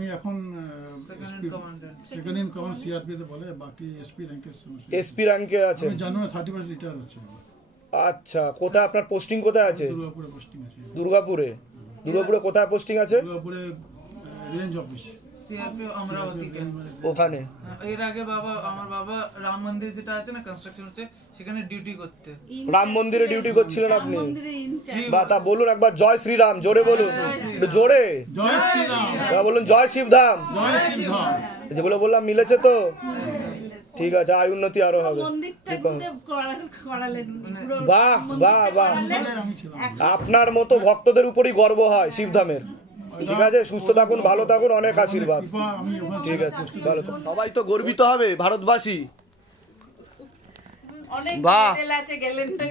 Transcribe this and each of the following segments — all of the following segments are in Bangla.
আমি এখন সেকেন্ড ইন কমান্ড সিআরপি তে বলে, বাকি এসপি র্যাঙ্কে এসপি র্যাঙ্কে আছে। আমি জানুয়ারি 31 রিটায়ার হচ্ছে। আচ্ছা, কোথায় আপনার পোস্টিং কোথায় আছে? দুর্গাপুরে পোস্টিং আছে। দুর্গাপুরে? দুর্গাপুরে কোথায় পোস্টিং আছে? দুর্গাপুরে রেঞ্জ অফিস সিআরপি অমরাবতী ওখানে। এর আগে আমার বাবা রাম মন্দির যেটা আছে না কনস্ট্রাকশন হচ্ছে, সেখানে ডিউটি করতে। রাম মন্দিরে ডিউটি করছিলেন আপনি? বা তা বলুন একবার জয় শ্রীরাম, জোরে বলুন, জোরে জয় শ্রীরাম বলুন, জয় শিবধাম। জয় শিবধাম। যেগুলো বললাম মিলেছে তো? ঠিক আছে, আয় উন্নতি আরো হবে। বাহ বাহ বাহ, আপনার মতো ভক্তদের উপরই গর্ব হয় শিবধামের। ঠিক আছে, সুস্থ থাকুন, ভালো থাকুন, অনেক আশীর্বাদ। ঠিক আছে, ভালো থাকুন। সবাই তো গর্বিত হবে, ভারতবাসী। বাহ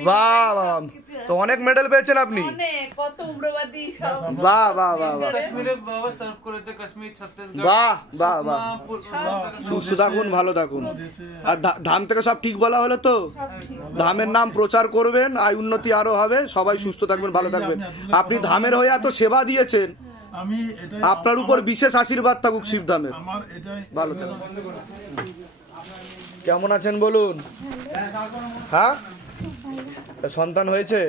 বাহ, তো অনেক মেডেল পেয়েছেন আপনি। বাহ বাহ বাহ বাহ, কাশ্মীরে বাবা সার্ভ করেছে, কাশ্মীর, ছত্তিশগড়। বাহ বাহ বাহ, সুস্থ থাকুন, ভালো থাকুন। আর ধাম থেকে সব ঠিক বলা হলো তো? ধামের নাম প্রচার করবেন, আয় উন্নতি আরো হবে, সবাই সুস্থ থাকবেন, ভালো থাকবেন। আপনি ধামের হয়ে এত সেবা দিয়েছেন, আপনার উপর বিশেষ আশীর্বাদ থাকুক শিবধামের। ভালো থাকুন। কেমন আছেন বলুন? হ্যাঁ, সন্তান হয়েছে?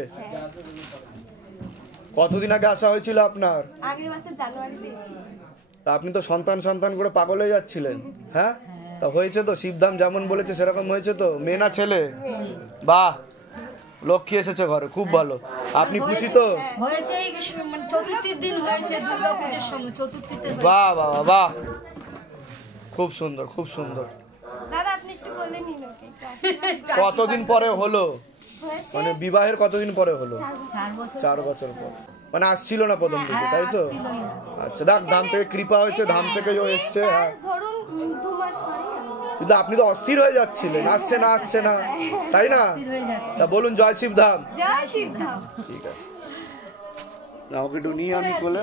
কতদিন আগে আসা হয়েছিল আপনার? তা আপনি তো সন্তান সন্তান করে পাগল হয়ে যাচ্ছিলেন। হ্যাঁ, তা হয়েছে তো? শিবধাম যেমন বলেছে সেরকম হয়েছে তো? মেয়ে না ছেলে? বাহ, লক্ষ্মী এসেছে ঘরে, খুব ভালো। আপনি খুশি তো? বাহ বাহ বাহ, খুব সুন্দর, খুব সুন্দর। কতদিন পরে হলো? মানে বিবাহের কতদিন পরে হলো? 4 বছর পর। মানে আসছিল না প্রথম থেকে, তাই তো? আচ্ছা, দেখ, ধাম থেকে কৃপা হয়েছে, ধাম থেকে এসছে। হ্যাঁ, কিন্তু আপনি তো অস্থির হয়ে যাচ্ছিলেন, আসছে না আসছে না, তাই না? তা বলুন জয় শিবধাম। ঠিক আছে, আমাকে একটু নিয়ে আমি বলে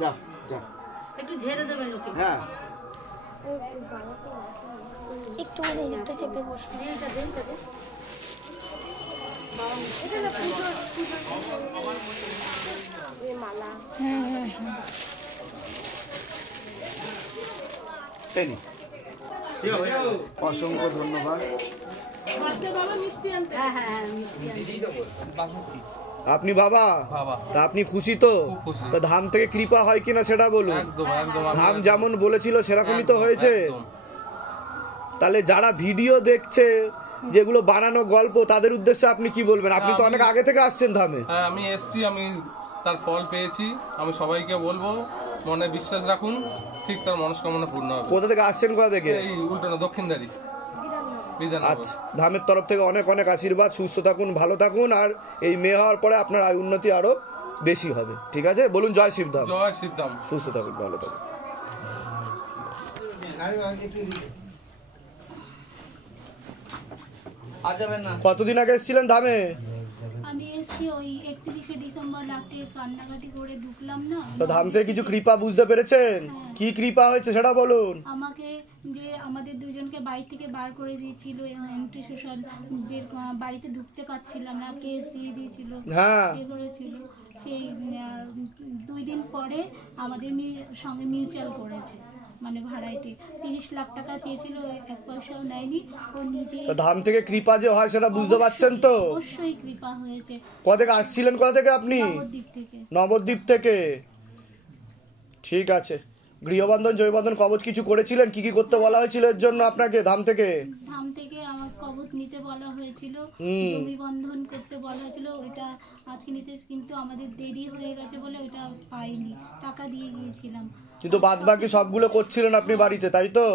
যা যা, একটু ঝেড়ে দেবেন ওকে। হ্যাঁ, একটু এইটা চেপে বসুন। এইটা দেন, এটা দেন। এটা না পুজো এই মালা। হ্যাঁ হ্যাঁ হ্যাঁ, তেনি অসংখ্য ধন্যবাদ। হ্যাঁ হ্যাঁ হ্যাঁ, মিষ্টি আপনি বাবা, তা আপনি খুশি তো? তা ধাম থেকে কৃপা হয় কিনা সেটা বলুন। ধাম যেমন বলেছিল সেরকমই তো হয়েছে। তাহলে যারা ভিডিও দেখছে, যেগুলো বানানো গল্প, তাদের উদ্দেশ্যে আপনি কি বলবেন? আপনি তো অনেক আগে থেকে আসছেন ধামে। হ্যাঁ, আমি এসছি, আমি তার ফল পেয়েছি। আমি সবাইকে বলবো, মনে বিশ্বাস রাখুন, ঠিক তার মনস্কামনা পূর্ণ হবে। কোথা থেকে আসছেন? কোথা থেকে? এই উল্টানো দক্ষিণদারি। আচ্ছা, ধামের তরফ থেকে অনেক অনেক আশীর্বাদ, সুস্থ থাকুন, ভালো থাকুন, আর এই মেয়ে হওয়ার পরে আপনার আয় উন্নতি আরো বেশি হবে। ঠিক আছে, বলুন জয় শিবধাম। জয় শিবধাম। সুস্থ থাকুন, ভালো থাকুন। কতদিন আগে এসেছিলেন ধামে? আমি এসেছি ওই 31শে ডিসেম্বর, লাস্টে কান্নাকাটি করে ঢুকলাম না। তো ধাম থেকে কিছু কৃপা বুঝতে পেরেছেন? কি কৃপা হয়েছে সেটা বলুন। আমাকে যে আমাদের দুজনকে বাড়ি থেকে বার করে দিয়েছিল, এন্ট্রি সোশ্যাল বাড়িতে ঢুকতে পারছিলাম না, কেস দিয়ে দিয়েছিল, করেছিল। সেই 2 দিন পরে আমাদের সঙ্গে মিউচুয়াল করেছে, মানে ভাড়াইতে 30 লাখ টাকা চেয়েছিল, 1 পয়সাও নেয়নি। ও নিজে ধাম থেকে কৃপা যে হয় সেটা বুঝতে পারছেন তো? অবশ্যই কৃপা হয়েছে। কোথা থেকে আসছিলেন? কোথা থেকে আপনি? নবদ্বীপ থেকে। নবদ্বীপ থেকে, ঠিক আছে। গৃহবন্ধন, জয়বন্ধন, কবচ কিছু করেছিলেন? কি কি করতে বলা হয়েছিল এর জন্য আপনাকে ধাম থেকে? ধাম থেকে আমার কবচ নিতে বলা হয়েছিল, জমি বন্ধন করতে বলা হয়েছিল, ওইটা আজকে নিতে, কিন্তু আমাদের দেরি হয়ে গেছে বলে ওইটা পাইনি, টাকা দিয়ে গিয়েছিলাম। কিন্তু বাদ বাকি সবগুলো করছিলেন আপনি বাড়িতে, তাই তো?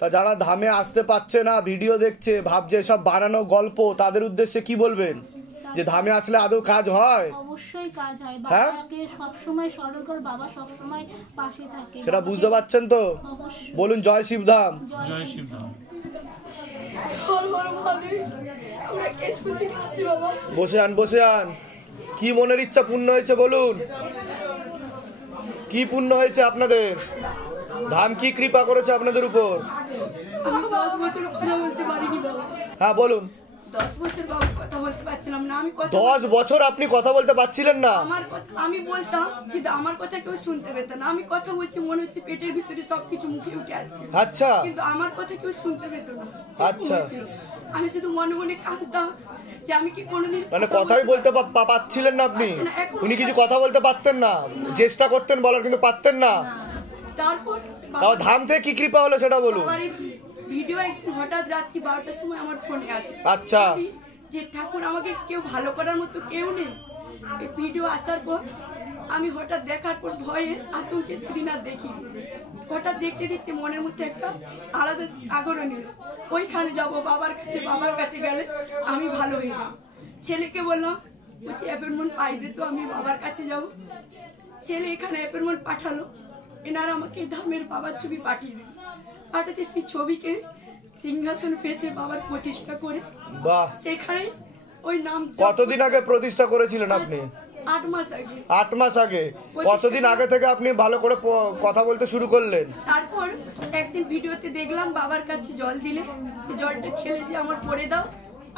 তা যারা ধামে আসতে পারছে না, ভিডিও দেখছে, ভাবছে সব বানানো গল্প, তাদের উদ্দেশ্যে কি বলবেন? যে ধামে আসলে আদৌ কাজ হয়? অবশ্যই কাজ হয়, বাবাকে সব সময় স্মরণ কর, বাবা সব সময় পাশে থাকে। সেটা বুঝতে পারছেন তো? বলুন জয় শিবধাম। জয় শিবধাম। বসে আন, বসে আন। কি মনের ইচ্ছা পূর্ণ হয়েছে বলুন? কি পূর্ণ হয়েছে আপনাদের? ধাম কি কৃপা করেছে আপনাদের উপর? আমি 10 বছর কথা বলতে পারিনি বাবা। হ্যাঁ বলুন। 10 বছর বাবা কথা বলতে পারছিলাম না। আমি কথা 10 বছর আপনি কথা বলতে পারছিলেন না? আমার কথা আমি বলতাম কিন্তু আমার কথা কেউ শুনতে পেত না। আমি কথা বলছি মনে হচ্ছে পেটের ভিতরে সবকিছু মুখে উঠে আসছে। আচ্ছা। কিন্তু আমার কথা কেউ শুনতে পেত না। আচ্ছা। আমি শুধু মনে মনে কাঁদতাম যে আমি কি কোনোদিন মানে কথাই বলতে পারছিলেন না আপনি? উনি কিছু কথা বলতে পারতেন না, চেষ্টা করতেন বলার কিন্তু পারতেন না। তারপর ধাম থেকে কি কৃপা হলো সেটা বলুন। ভিডিও একদিন হঠাৎ রাত্রি 12টার সময় আমার ফোনে আসে। আচ্ছা। যে ঠাকুর আমাকে কেউ ভালো করার মতো কেউ নেই। এই ভিডিও আসার পর আমি হঠাৎ দেখার পর ভয়ে আতঙ্কে সেদিন আর দেখি। হঠাৎ দেখতে দেখতে মনের মধ্যে একটা আলাদা জাগরণ এলো, ওইখানে যাব বাবার কাছে গেলে আমি ভালো হয়ে যাব। ছেলেকে বললাম, বলছি অ্যাপয়েন্টমেন্ট পাই দে তো আমি বাবার কাছে যাব। ছেলে এখানে অ্যাপয়েন্টমেন্ট পাঠালো। এনারা আমাকে ধামের বাবার ছবি পাঠিয়ে দিল। পাঠাতে সেই ছবিকে সিংহাসন পেতে বাবার প্রতিষ্ঠা করে সেখানে ওই নাম। কতদিন আগে প্রতিষ্ঠা করেছিলেন আপনি? 8 মাস আগে। 8 মাস আগে? কতদিন আগে থেকে আপনি ভালো করে কথা বলতে শুরু করলেন? তারপর একদিন ভিডিওতে দেখলাম বাবার কাছে জল দিলে সে জলটা খেলে যে আমার পড়ে দাও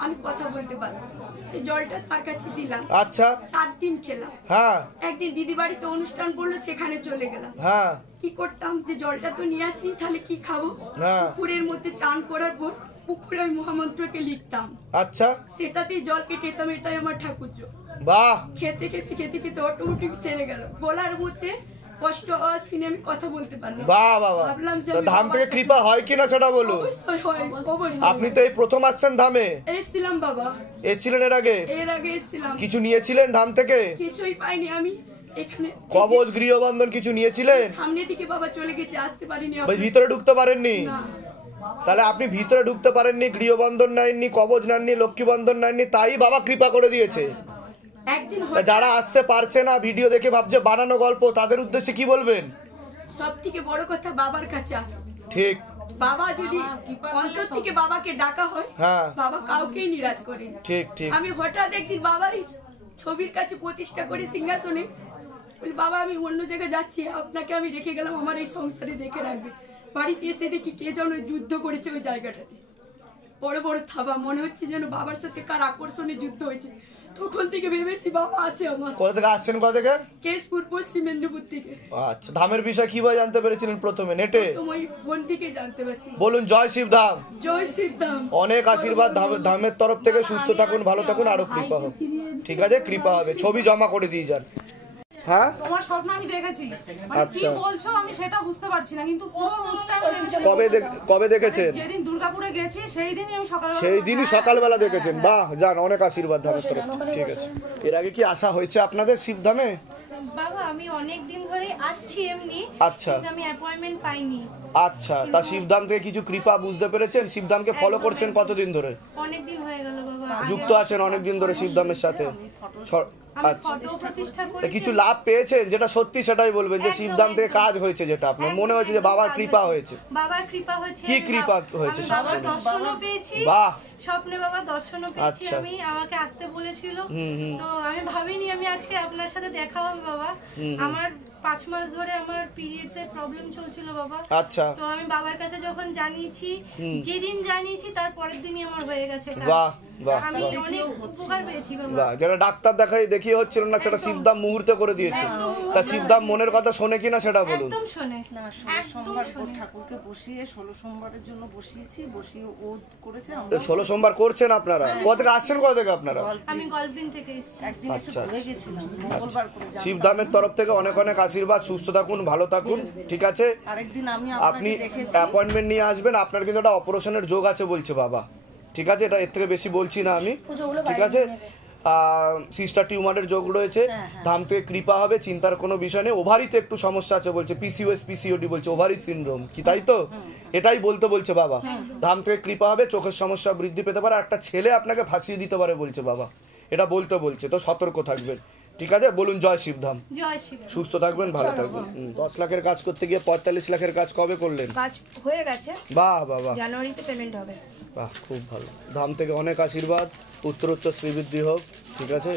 আমি কথা বলতে পারবো। সেই জলটা তার কাছে দিলাম। আচ্ছা। 7 দিন খেলাম। হ্যাঁ। একদিন দিদি বাড়িতে অনুষ্ঠান পড়লো, সেখানে চলে গেলাম। হ্যাঁ। কি করতাম যে জলটা তো নিয়ে আসি, তাহলে কি খাবো? পুকুরের মধ্যে চান করার পর পুকুরে ওই মহামন্ত্রকে লিখতাম। আচ্ছা। সেটাতেই জলকে খেতাম, এটাই আমার ঠাকুর। বাহ। খেতে খেতে খেতে খেতে অটোমেটিক সেরে গেল। গলার মধ্যে কষ্ট হওয়ার সিনে আমি কথা বলতে পারলাম। বাহ বাবা। ধাম থেকে কৃপা হয় কিনা সেটা বলুন। অবশ্যই হয়, অবশ্যই। আপনি তো এই প্রথম আসছেন ধামে? এসেছিলাম বাবা। এসেছিলেন এর আগে? এর আগে এসেছিলাম। কিছু নিয়েছিলেন ধাম থেকে? কিছুই পাইনি আমি। এখানে কবচ গৃহবন্ধন কিছু নিয়েছিলেন? সামনে দিকে বাবা চলে গেছে, আসতে পারিনি। ভিতরে ঢুকতে পারেননি? না। তাহলে আপনি ভিতরে ঢুকতে পারেননি, গৃহবন্ধন নেননি, কবচ নেননি, লক্ষ্মী বন্ধন নেননি, তাই বাবা কৃপা করে দিয়েছে। যারা আসতে পারছে না, ভিডিও দেখে ভাবছে বানানো গল্প, তাদের উদ্দেশ্যে কি বলবেন? সবথেকে বড় কথা বাবার কাছে আসো। ঠিক। বাবা যদি অন্তর থেকে বাবাকে ডাকা হয়, বাবা কাউকেই নিরাশ করেনি। ঠিক ঠিক। আমি হঠাৎ একদিন বাবার ছবির কাছে প্রতিষ্ঠা করে সিংহাসনে বলি, বাবা আমি অন্য জায়গায় যাচ্ছি, আপনাকে আমি রেখে গেলাম, আমার এই সংসারে দেখে রাখবে। বাড়িতে এসে দেখি কে যেন যুদ্ধ করেছে ওই জায়গাটাতে, বড় বড় থাবা, মনে হচ্ছে যেন বাবার সাথে কার আকর্ষণে যুদ্ধ হয়েছে। তখন থেকে ভেবেছি বাবা আছে আমার। কোথা থেকে আসছেন? কোথা থেকে? কেশপুর, পশ্চিম মেদিনীপুর থেকে। আচ্ছা। ধামের বিষয় কিভাবে জানতে পেরেছিলেন প্রথমে? নেটে? ওই ফোন থেকে জানতে পারছি। বলুন জয় শিবধাম। জয় শিবধাম। অনেক আশীর্বাদ ধামের তরফ থেকে। সুস্থ থাকুন, ভালো থাকুন, আরো কৃপা হোক। ঠিক আছে, কৃপা হবে। ছবি জমা করে দিয়ে যান। হ্যাঁ, তোমার স্বপ্ন আমি দেখেছি, মানে কি বলছো আমি সেটা বুঝতে পারছি না, কিন্তু পুরো মুখটা আমি দেখেছি। কবে দেখেছেন? যেদিন দুর্গাপুরে গেছি সেই দিনই আমি সকালবেলা। সেই দিনই সকালবেলা দেখেছেন? বাহ, যান, অনেক আশীর্বাদ ধামের তরফ। ঠিক আছে। এর আগে কি আসা হয়েছে আপনাদের শিবধামে? বাবা আমি অনেক দিন ধরে আসছি এমনি। আচ্ছা। আমি অ্যাপয়েন্টমেন্ট পাইনি। আচ্ছা, তা শিবধাম থেকে কিছু কৃপা বুঝতে পেরেছেন? শিবধামকে ফলো করছেন কতদিন ধরে? অনেক দিন হয়ে গেল বাবা। যুক্ত আছেন অনেক দিন ধরে শিবধামের সাথে? আচ্ছা। কিছু লাভ পেয়েছেন? যেটা সত্যি সেটাই বলবেন, যে শিবধাম থেকে কাজ হয়েছে, যেটা আপনার মনে হয়েছে যে বাবার কৃপা হয়েছে। বাবার কৃপা হয়েছে। কি কৃপা হয়েছে? বাবার দর্শনও পেয়েছি। বাহ। স্বপ্নে বাবা দর্শনও পেয়েছি আমি। আমাকে আসতে বলেছিল, তো আমি ভাবিনি আমি আজকে আপনার সাথে দেখা হবে বাবা। আমার 5 মাস ধরে আমার পিরিয়ডস এর প্রবলেম চলছিল বাবা। আচ্ছা। তো আমি বাবার কাছে যখন জানিয়েছি, যেদিন জানিয়েছি তার পরের দিনই আমার হয়ে গেছে। বাহ বাহ। আমি অনেক উপকার পেয়েছি বাবা। বাহ, যেটা ডাক্তার দেখিয়ে হচ্ছিল না সেটা শিবধাম মুহূর্তে করে দিয়েছে। তা শিবধাম মনের কথা শোনে কিনা সেটা বলুন। একদম শোনে না। 16 সোমবার ঠাকুরকে বসিয়ে 16 সোমবারের জন্য বসিয়েছি, বসিয়ে ও করেছে। 16 সোমবার করছেন আপনারা? কোথা থেকে আসছেন? কোথা থেকে আপনারা? আমি গলবিন থেকে এসেছি। একদিন এসে ঘুরে গেছিলাম মঙ্গলবার করে। শিবধামের তরফ থেকে অনেক অনেক আশীর্বাদ। সুস্থ থাকুন, ভালো থাকুন। ঠিক আছে। আরেকদিন আপনি অ্যাপয়েন্টমেন্ট নিয়ে আসবেন। আপনার কিন্তু একটা অপারেশনের যোগ আছে বলছে বাবা। ঠিক আছে, এটা এর থেকে বেশি বলছি না আমি। ঠিক আছে। সিস্টার টিউমারের যোগ রয়েছে। ধাম থেকে কৃপা হবে, চিন্তার কোনো বিষয় নেই। ওভারিতে একটু সমস্যা আছে বলছে, পিসিওএস পিসিওডি বলছে, ওভারি সিনড্রোম কি, তাই তো? এটাই বলছে বাবা। ধাম থেকে কৃপা হবে, চোখের সমস্যা বৃদ্ধি পেতে পারে, একটা ছেলে আপনাকে ফাঁসিয়ে দিতে পারে বলছে বাবা। এটা বলছে, তো সতর্ক থাকবেন। ঠিক আছে, বলুন জয় শিবধাম। জয় শিব। সুস্থ থাকবেন, ভালো থাকবেন। 10 লাখের কাজ করতে গিয়ে 45 লাখের কাজ কবে করলেন? কাজ হয়ে গেছে। বাহ বাবা। জানুয়ারিতে পেমেন্ট হবে। বাহ, খুব ভালো। ধাম থেকে অনেক আশীর্বাদ, উত্তরোত্তর শ্রীবৃদ্ধি হোক। ঠিক আছে।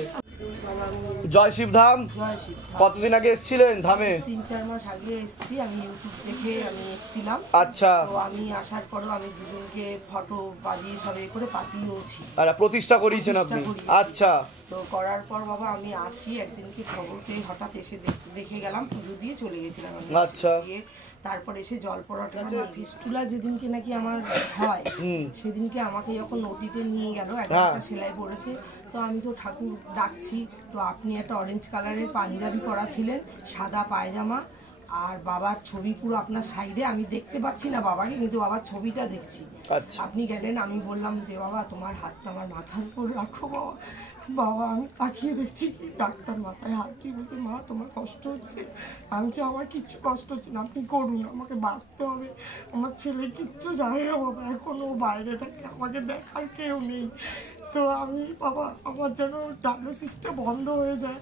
জয় শিবধাম। জয় শিব। কতদিন আগে এসেছিলেন ধামে? 3-4 মাস আগে এসেছি, আমি ইউটিউব দেখে আমি এসেছিলাম। আচ্ছা। তো আমি আসার পরও আমি দুজনকে ফটো বাজিয়ে সব এ করে পাঠিয়েওছি। আচ্ছা, প্রতিষ্ঠা করিয়েছেন আপনি? আচ্ছা। তো করার পর বাবা আমি আসি, একদিনকে খবর পেয়ে হঠাৎ এসে দেখে গেলাম, পুজো দিয়ে চলে গেছিলাম। আচ্ছা। তারপর এসে জল পড়াটা ফিস্টুলা যেদিনকে নাকি আমার হয় সেদিনকে আমাকে যখন নদীতে নিয়ে গেল, একটা সেলাই পড়েছে, তো আমি তো ঠাকুর ডাকছি, তো আপনি একটা অরেঞ্জ কালারের পাঞ্জাবি পরা ছিলেন, সাদা পায়জামা, আর বাবার ছবি পুরো আপনার সাইডে, আমি দেখতে পাচ্ছি না বাবাকে, কিন্তু বাবার ছবিটা দেখছি। আপনি গেলেন, আমি বললাম যে বাবা তোমার হাতটা আমার মাথার উপর রাখো বাবা। বাবা আমি তাকিয়ে দেখছি ডাক্তার মাথায় হাত দিয়ে বলছে মা তোমার কষ্ট হচ্ছে। আমি বলছি আমার কিচ্ছু কষ্ট হচ্ছে না, আপনি করুন, আমাকে বাঁচতে হবে, আমার ছেলে কিচ্ছু জানে না বাবা, এখনও বাইরে থাকে, আমাকে দেখার কেউ নেই। তো আমি বাবা আমার যেন ডায়ালিসিসটা বন্ধ হয়ে যায়,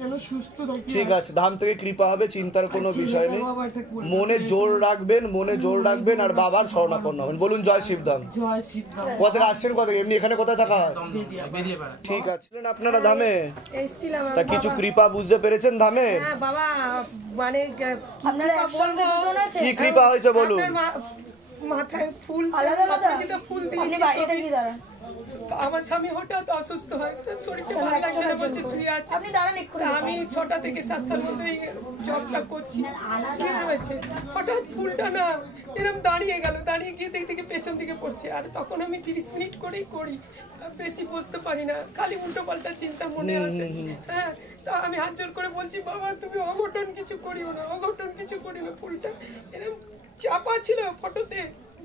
যেন সুস্থ থাকি। ঠিক আছে, ধাম থেকে কৃপা হবে, চিন্তার কোনো বিষয় নেই। মনে জোর রাখবেন, মনে জোর রাখবেন, আর বাবার শরণাপন্ন হবেন। বলুন জয় শিবধাম। জয় শিবধাম। কোথায় আসছেন? কোথায় এমনি এখানে কোথায় থাকা হয়? ঠিক আছে। আপনারা ধামে এসেছিলাম। তা কিছু কৃপা বুঝতে পেরেছেন ধামে? হ্যাঁ বাবা, মানে আপনারা একসঙ্গে দুজন আছে। কি কৃপা হয়েছে বলুন? মাথায় ফুল আলাদা আলাদা ফুল দিয়েছি। আমার স্বামী হঠাৎ অসুস্থ হয়, শরীরটা ভালো লাগছে না, বলছে শুয়ে আছে। আপনি দাঁড়ান এক্ষুনি। আমি 6টা থেকে 7টার মধ্যে জবটা করছি, শুয়ে রয়েছে, হঠাৎ ফুলটা না এরকম দাঁড়িয়ে গেল, দাঁড়িয়ে গিয়ে দেখতে পেছন দিকে পড়ছে। আর তখন আমি 30 মিনিট করেই করি, বেশি বসতে পারি না, খালি উল্টো পাল্টা চিন্তা মনে আসে। হ্যাঁ, তা আমি হাত জোর করে বলছি বাবা তুমি অঘটন কিছু করিও না, অঘটন কিছু করি না। ফুলটা এরকম চাপা ছিল ফটোতে,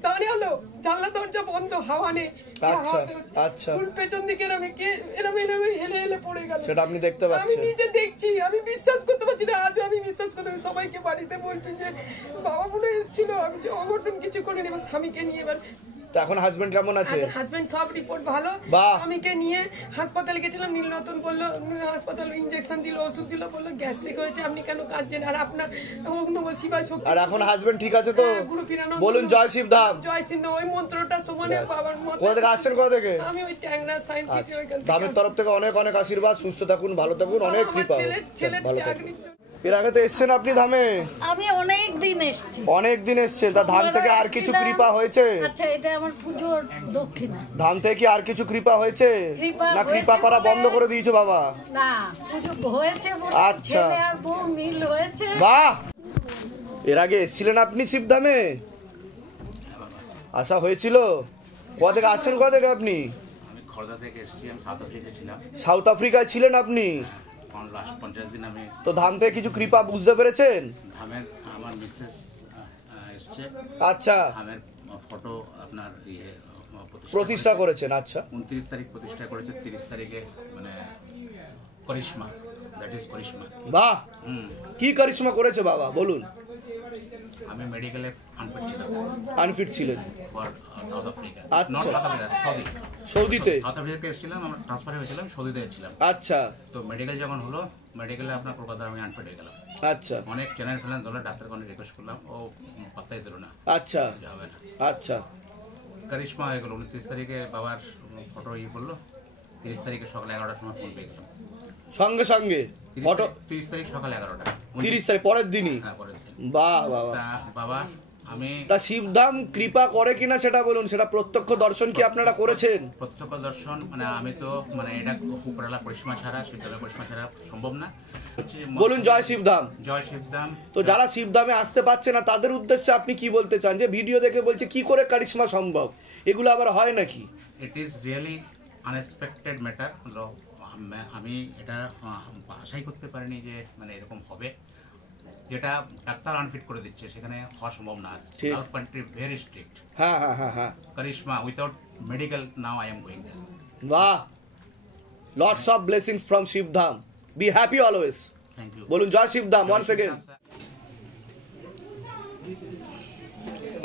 দাঁড়ালো, জানলা দরজা বন্ধ, হাওয়া নেই। আচ্ছা আচ্ছা। ফুল পেছন দিকে এরম হেলে হেলে পড়ে গেল, সেটা আপনি দেখতে পাচ্ছেন? আমি নিজে দেখছি, আমি বিশ্বাস করতে পারছি না, আজও আমি বিশ্বাস করতে পারি। সবাইকে বাড়িতে বলছি যে বাবা মনে এসেছিল, আমি যে অঘটন কিছু করিনি। এবার স্বামীকে নিয়ে এবার এখন হাজবেন্ড কেমন আছে? হাজবেন্ড সব রিপোর্ট ভালো। স্বামীকে নিয়ে হাসপাতালে গেছিলাম, নীলরতন বললো, হাসপাতাল ইনজেকশন দিল, ওষুধ দিল, বললো গ্যাস্ট্রিক হয়েছে, আপনি কেন কাঁদছেন? আর আপনার শিবায় শক্তি। আর এখন হাজবেন্ড ঠিক আছে তো? বলুন জয় শিবধাম। জয় শিবধাম। ওই মন্ত্রটা সমানে বাবার মন্ত্র। কোথা থেকে আসছেন? কোথা থেকে? আমি ওই ট্যাংরা সায়েন্স সিটি ওইখান থেকে। ধামের তরফ থেকে অনেক অনেক আশীর্বাদ, সুস্থ থাকুন, ভালো থাকুন, অনেক কৃপা। ছেলের চাকরি। এর আগে তো এসছেন আপনি ধামে? আমি অনেক দিন এসেছি। অনেক দিন এসছেন, তা ধাম থেকে আর কিছু কৃপা হয়েছে? আচ্ছা, এটা আমার পুজোর দক্ষিণা। ধাম থেকে কি আর কিছু কৃপা হয়েছে, না কৃপা করা বন্ধ করে দিয়েছে বাবা? না, পুজো হয়েছে, ছেলে আর বউ মিল হয়েছে। বাহ! এর আগে এসেছিলেন আপনি শিবধামে? আসা হয়েছিল? কোথা থেকে আসছেন? কোথা থেকে আপনি? আমি খড়দা থেকে এসেছি, আমি সাউথ আফ্রিকায় ছিলাম। সাউথ আফ্রিকায় ছিলেন আপনি? লাস্ট 50 দিন আমি। তো ধাম থেকে কিছু কৃপা বুঝতে পেরেছেন? ধামের আমার মিসেস এসছে। আচ্ছা। ধামের ফটো আপনার প্রতিষ্ঠা করেছেন? আচ্ছা। 29 তারিখ প্রতিষ্ঠা করেছে, 30 তারিখে মানে করিশ্মা, দ্যাট ইজ করিশ্মা। বাহ! কি করিশ্মা করেছে বাবা বলুন? আমি মেডিকেলে আনফিট ছিলাম। আনফিট ছিলেন? For South Africa. আচ্ছা। Not South Africa, Saudi. সৌদিতে? সাউথ আফ্রিকা থেকে এসেছিলাম, আমরা ট্রান্সফার হয়েছিলাম, সৌদিতে এসেছিলাম। আচ্ছা। তো মেডিকেল যখন হলো, মেডিকেলে আপনার কলকাতা আমি আনফিট হয়ে গেলাম। আচ্ছা। অনেক চ্যানেল ফেলেন ধরলে, ডাক্তারকে অনেক রিকোয়েস্ট করলাম, ও পাত্তাই দিল না। আচ্ছা। যাবে না। আচ্ছা। করিশ্মা হয়ে গেল। 29 তারিখে বাবার ফটো করলো, 30 তারিখে সকালে 11টার সময় ফোন পেয়ে গেলাম। সঙ্গে সঙ্গে ফটো? 30 তারিখ সকালে 11টা। 30 তারিখ পরের দিনই? হ্যাঁ, পরের দিন। বাহ বাবা। বাবা আমি তা শিবধাম কৃপা করে কিনা সেটা বলুন, সেটা প্রত্যক্ষ দর্শন কি আপনারা করেছেন? প্রত্যক্ষ দর্শন মানে আমি তো মানে এটা উপরালা করিশ্মা ছাড়া, শিবধামে করিশ্মা ছাড়া সম্ভব না। বলুন জয় শিবধাম। জয় শিবধাম। তো যারা শিবধামে আসতে পারছে না তাদের উদ্দেশ্যে আপনি কি বলতে চান? যে ভিডিও দেখে বলছে কি করে কারিশমা সম্ভব, এগুলো আবার হয় নাকি? It is really unexpected matter. আমি এটা আশাই করতে পারিনি যে মানে এরকম হবে, যেটা ডাক্তার আনফিট করে দিচ্ছে, সেখানে হওয়া সম্ভব না। Gulf country very strict. হ্যাঁ হ্যাঁ হ্যাঁ হ্যাঁ। করিশ্মা without medical, now I am going there. বাহ! Lots of blessings from Shivdham. Be happy always. Thank you. বলুন জয় শিবধাম ওয়ান্স अगेन।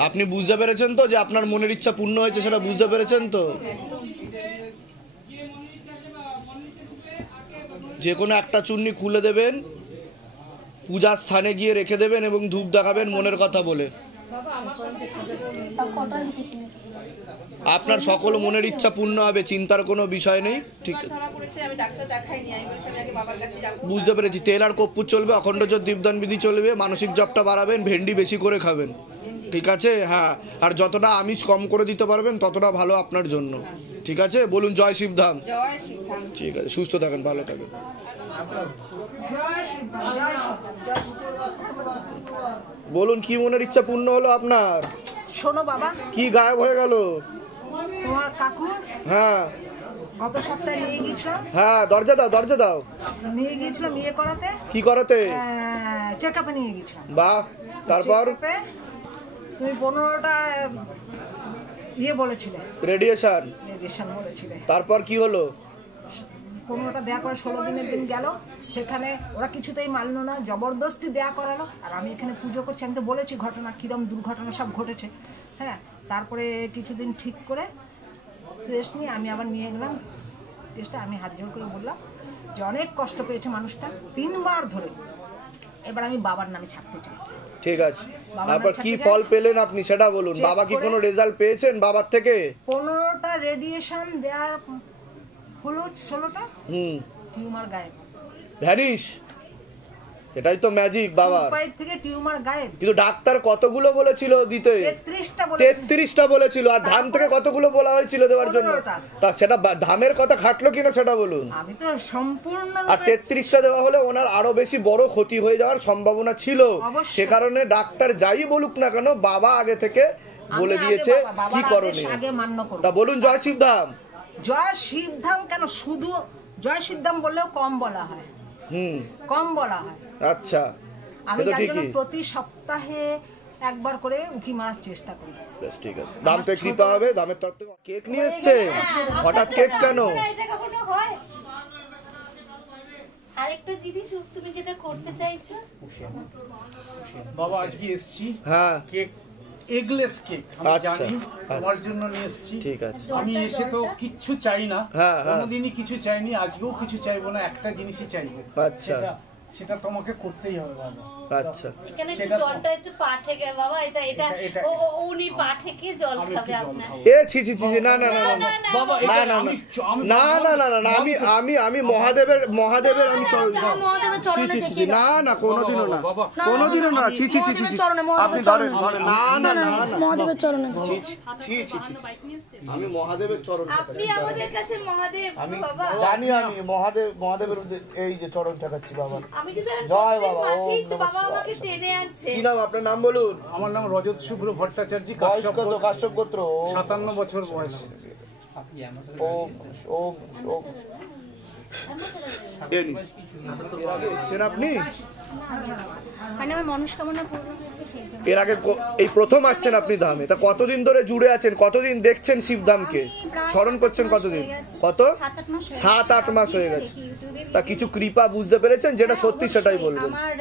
আপনি বুঝতে পেরেছেন তো যে আপনার মনের ইচ্ছা পূর্ণ হয়েছে, সেটা বুঝতে পেরেছেন তো? যে কোনো একটা চুন্নি খুলে দেবেন, পূজার স্থানে গিয়ে রেখে দেবেন এবং ধূপ দেখাবেন মনের কথা বলে। আপনার সকল মনের ইচ্ছা পূর্ণ হবে, চিন্তার কোনো বিষয় নেই। ঠিক বুঝতে পেরেছি। তেল আর কর্পূর চলবে, অখণ্ড জপ দীপদান বিধি চলবে, মানসিক জপটা বাড়াবেন, ভেন্ডি বেশি করে খাবেন, ঠিক আছে? হ্যাঁ, আর যতটা আমিষ কম করে দিতে পারবেন ততটা ভালো আপনার জন্য, ঠিক আছে? বলুন জয় শিবধাম। ঠিক আছে, সুস্থ থাকেন, ভালো থাকেন। বলুন কি মনের ইচ্ছা পূর্ণ হলো আপনার? শোনো বাবা, কি গায়েব হয়ে গেল তোমার কাকুর? হ্যাঁ, গত সপ্তাহে নিয়ে গিয়েছিলাম। হ্যাঁ, দরজা দাও, দরজা দাও। নিয়ে গিয়েছিলাম ইয়ে করাতে। কি করাতে? চেকআপে নিয়ে গিয়েছিলাম। বাহ, তারপর? তুমি 15টা ইয়ে বলেছিলে, রেডিয়েশন বলেছিলে। তারপর কি হলো? 15টা দেয়া করে 16 দিনের দিন গেল, সেখানে ওরা কিছুতেই মানলো না, জবরদস্তি দেয়া করালো। আর আমি এখানে পুজো করছি, আমি তো বলেছি ঘটনা কিরম দুর্ঘটনা সব ঘটেছে। হ্যাঁ, তারপরে কিছুদিন ঠিক করে টেস্ট নিয়ে আমি আবার নিয়ে গেলাম টেস্টটা। আমি হাত জোর করে বললাম যে অনেক কষ্ট পেয়েছে মানুষটা 3 বার ধরে, এবার আমি বাবার নামে ছাড়তে চাই। ঠিক আছে, তারপর কি ফল পেলেন আপনি সেটা বলুন। বাবা কি কোনো রেজাল্ট পেয়েছেন বাবার থেকে? 15টা রেডিয়েশন দেওয়ার হলো, 16টা টিউমার গায়েব, ভ্যানিশ। এটাই তো ম্যাজিক বাবার। পাইপ থেকে টিউমার গায়েব। কিন্তু ডাক্তার কতগুলো বলেছিল দিতে? 33টা বলেছিল। আর ধাম থেকে কতগুলো বলা হয়েছিল দেওয়ার জন্য? তা সেটা ধামের কথা খাটলো কিনা সেটা বলুন। আমি তো সম্পূর্ণ। আর 33টা দেওয়া হলে ওনার আরো বেশি বড় ক্ষতি হয়ে যাওয়ার সম্ভাবনা ছিল। সে কারণে ডাক্তার যাই বলুক না কেন, বাবা আগে থেকে বলে দিয়েছে কি করণীয়। তা বলুন জয় শিবধাম। জয় শিবধাম কেন, শুধু জয় শিবধাম বললেও কম বলা হয়, কম বলা হয়। আচ্ছা, আমি তার জন্য প্রতি সপ্তাহে একবার করে উকি মারার চেষ্টা করি। বেশ, ঠিক আছে। দাম থেকে কৃপা হবে, দামের তরফ থেকে। কেক নিয়ে এসেছে হঠাৎ, কেক কেন? এটা কখনো হয়? আরেকটা জিনিস তুমি যেটা করতে চাইছো বাবা, আজকে এসেছি। হ্যাঁ, কেক এগলেস কেক আমি জানি তোমার জন্য নিয়ে এসেছি। ঠিক আছে। আমি এসে তো কিচ্ছু চাই না, কোনোদিনই কিছু চাইনি, আজকেও কিছু চাইবো না, একটা জিনিসই চাইবো। আচ্ছা, সেটা তোমাকে করতেই হবে বাবা। আচ্ছা, এখানে একটু জলটা একটু পা থেকে বাবা, এটা উনি পা থেকে জল খাবে আপনার। এ ছি ছি ছি, না না না না বাবা, না না না না না না, আমি মহাদেবের আমি ছি ছি, না না, কোনোদিনও না, কোনোদিনও না, ছি ছি ছি ছি, আপনি ধরেন, না না না না, মহাদেবের চরণে ছি ছি ছি ছি, আমি মহাদেবের চরণ। আপনি আমাদের কাছে মহাদেব বাবা। জানি আমি মহাদেবের এই যে চরণ ঠেকাচ্ছি বাবা। আমি কিন্তু জয় বাবা। বাবা আমাকে টেনে আনছে। কি নাম আপনার? নাম বলুন। আমার নাম রজত শুভ্র ভট্টাচার্য। কাশ্যপ গোত্র। 57 বছর বয়স। ওম ওম ওম। আপনি এর আগে এই প্রথম আসছেন আপনি ধামে? তা কতদিন ধরে জুড়ে আছেন, কতদিন দেখছেন শিবধামকে, স্মরণ করছেন কতদিন? কত? 7-8 মাস হয়ে গেছে। তা কিছু কৃপা বুঝতে পেরেছেন? যেটা সত্যি সেটাই বলবেন। আমার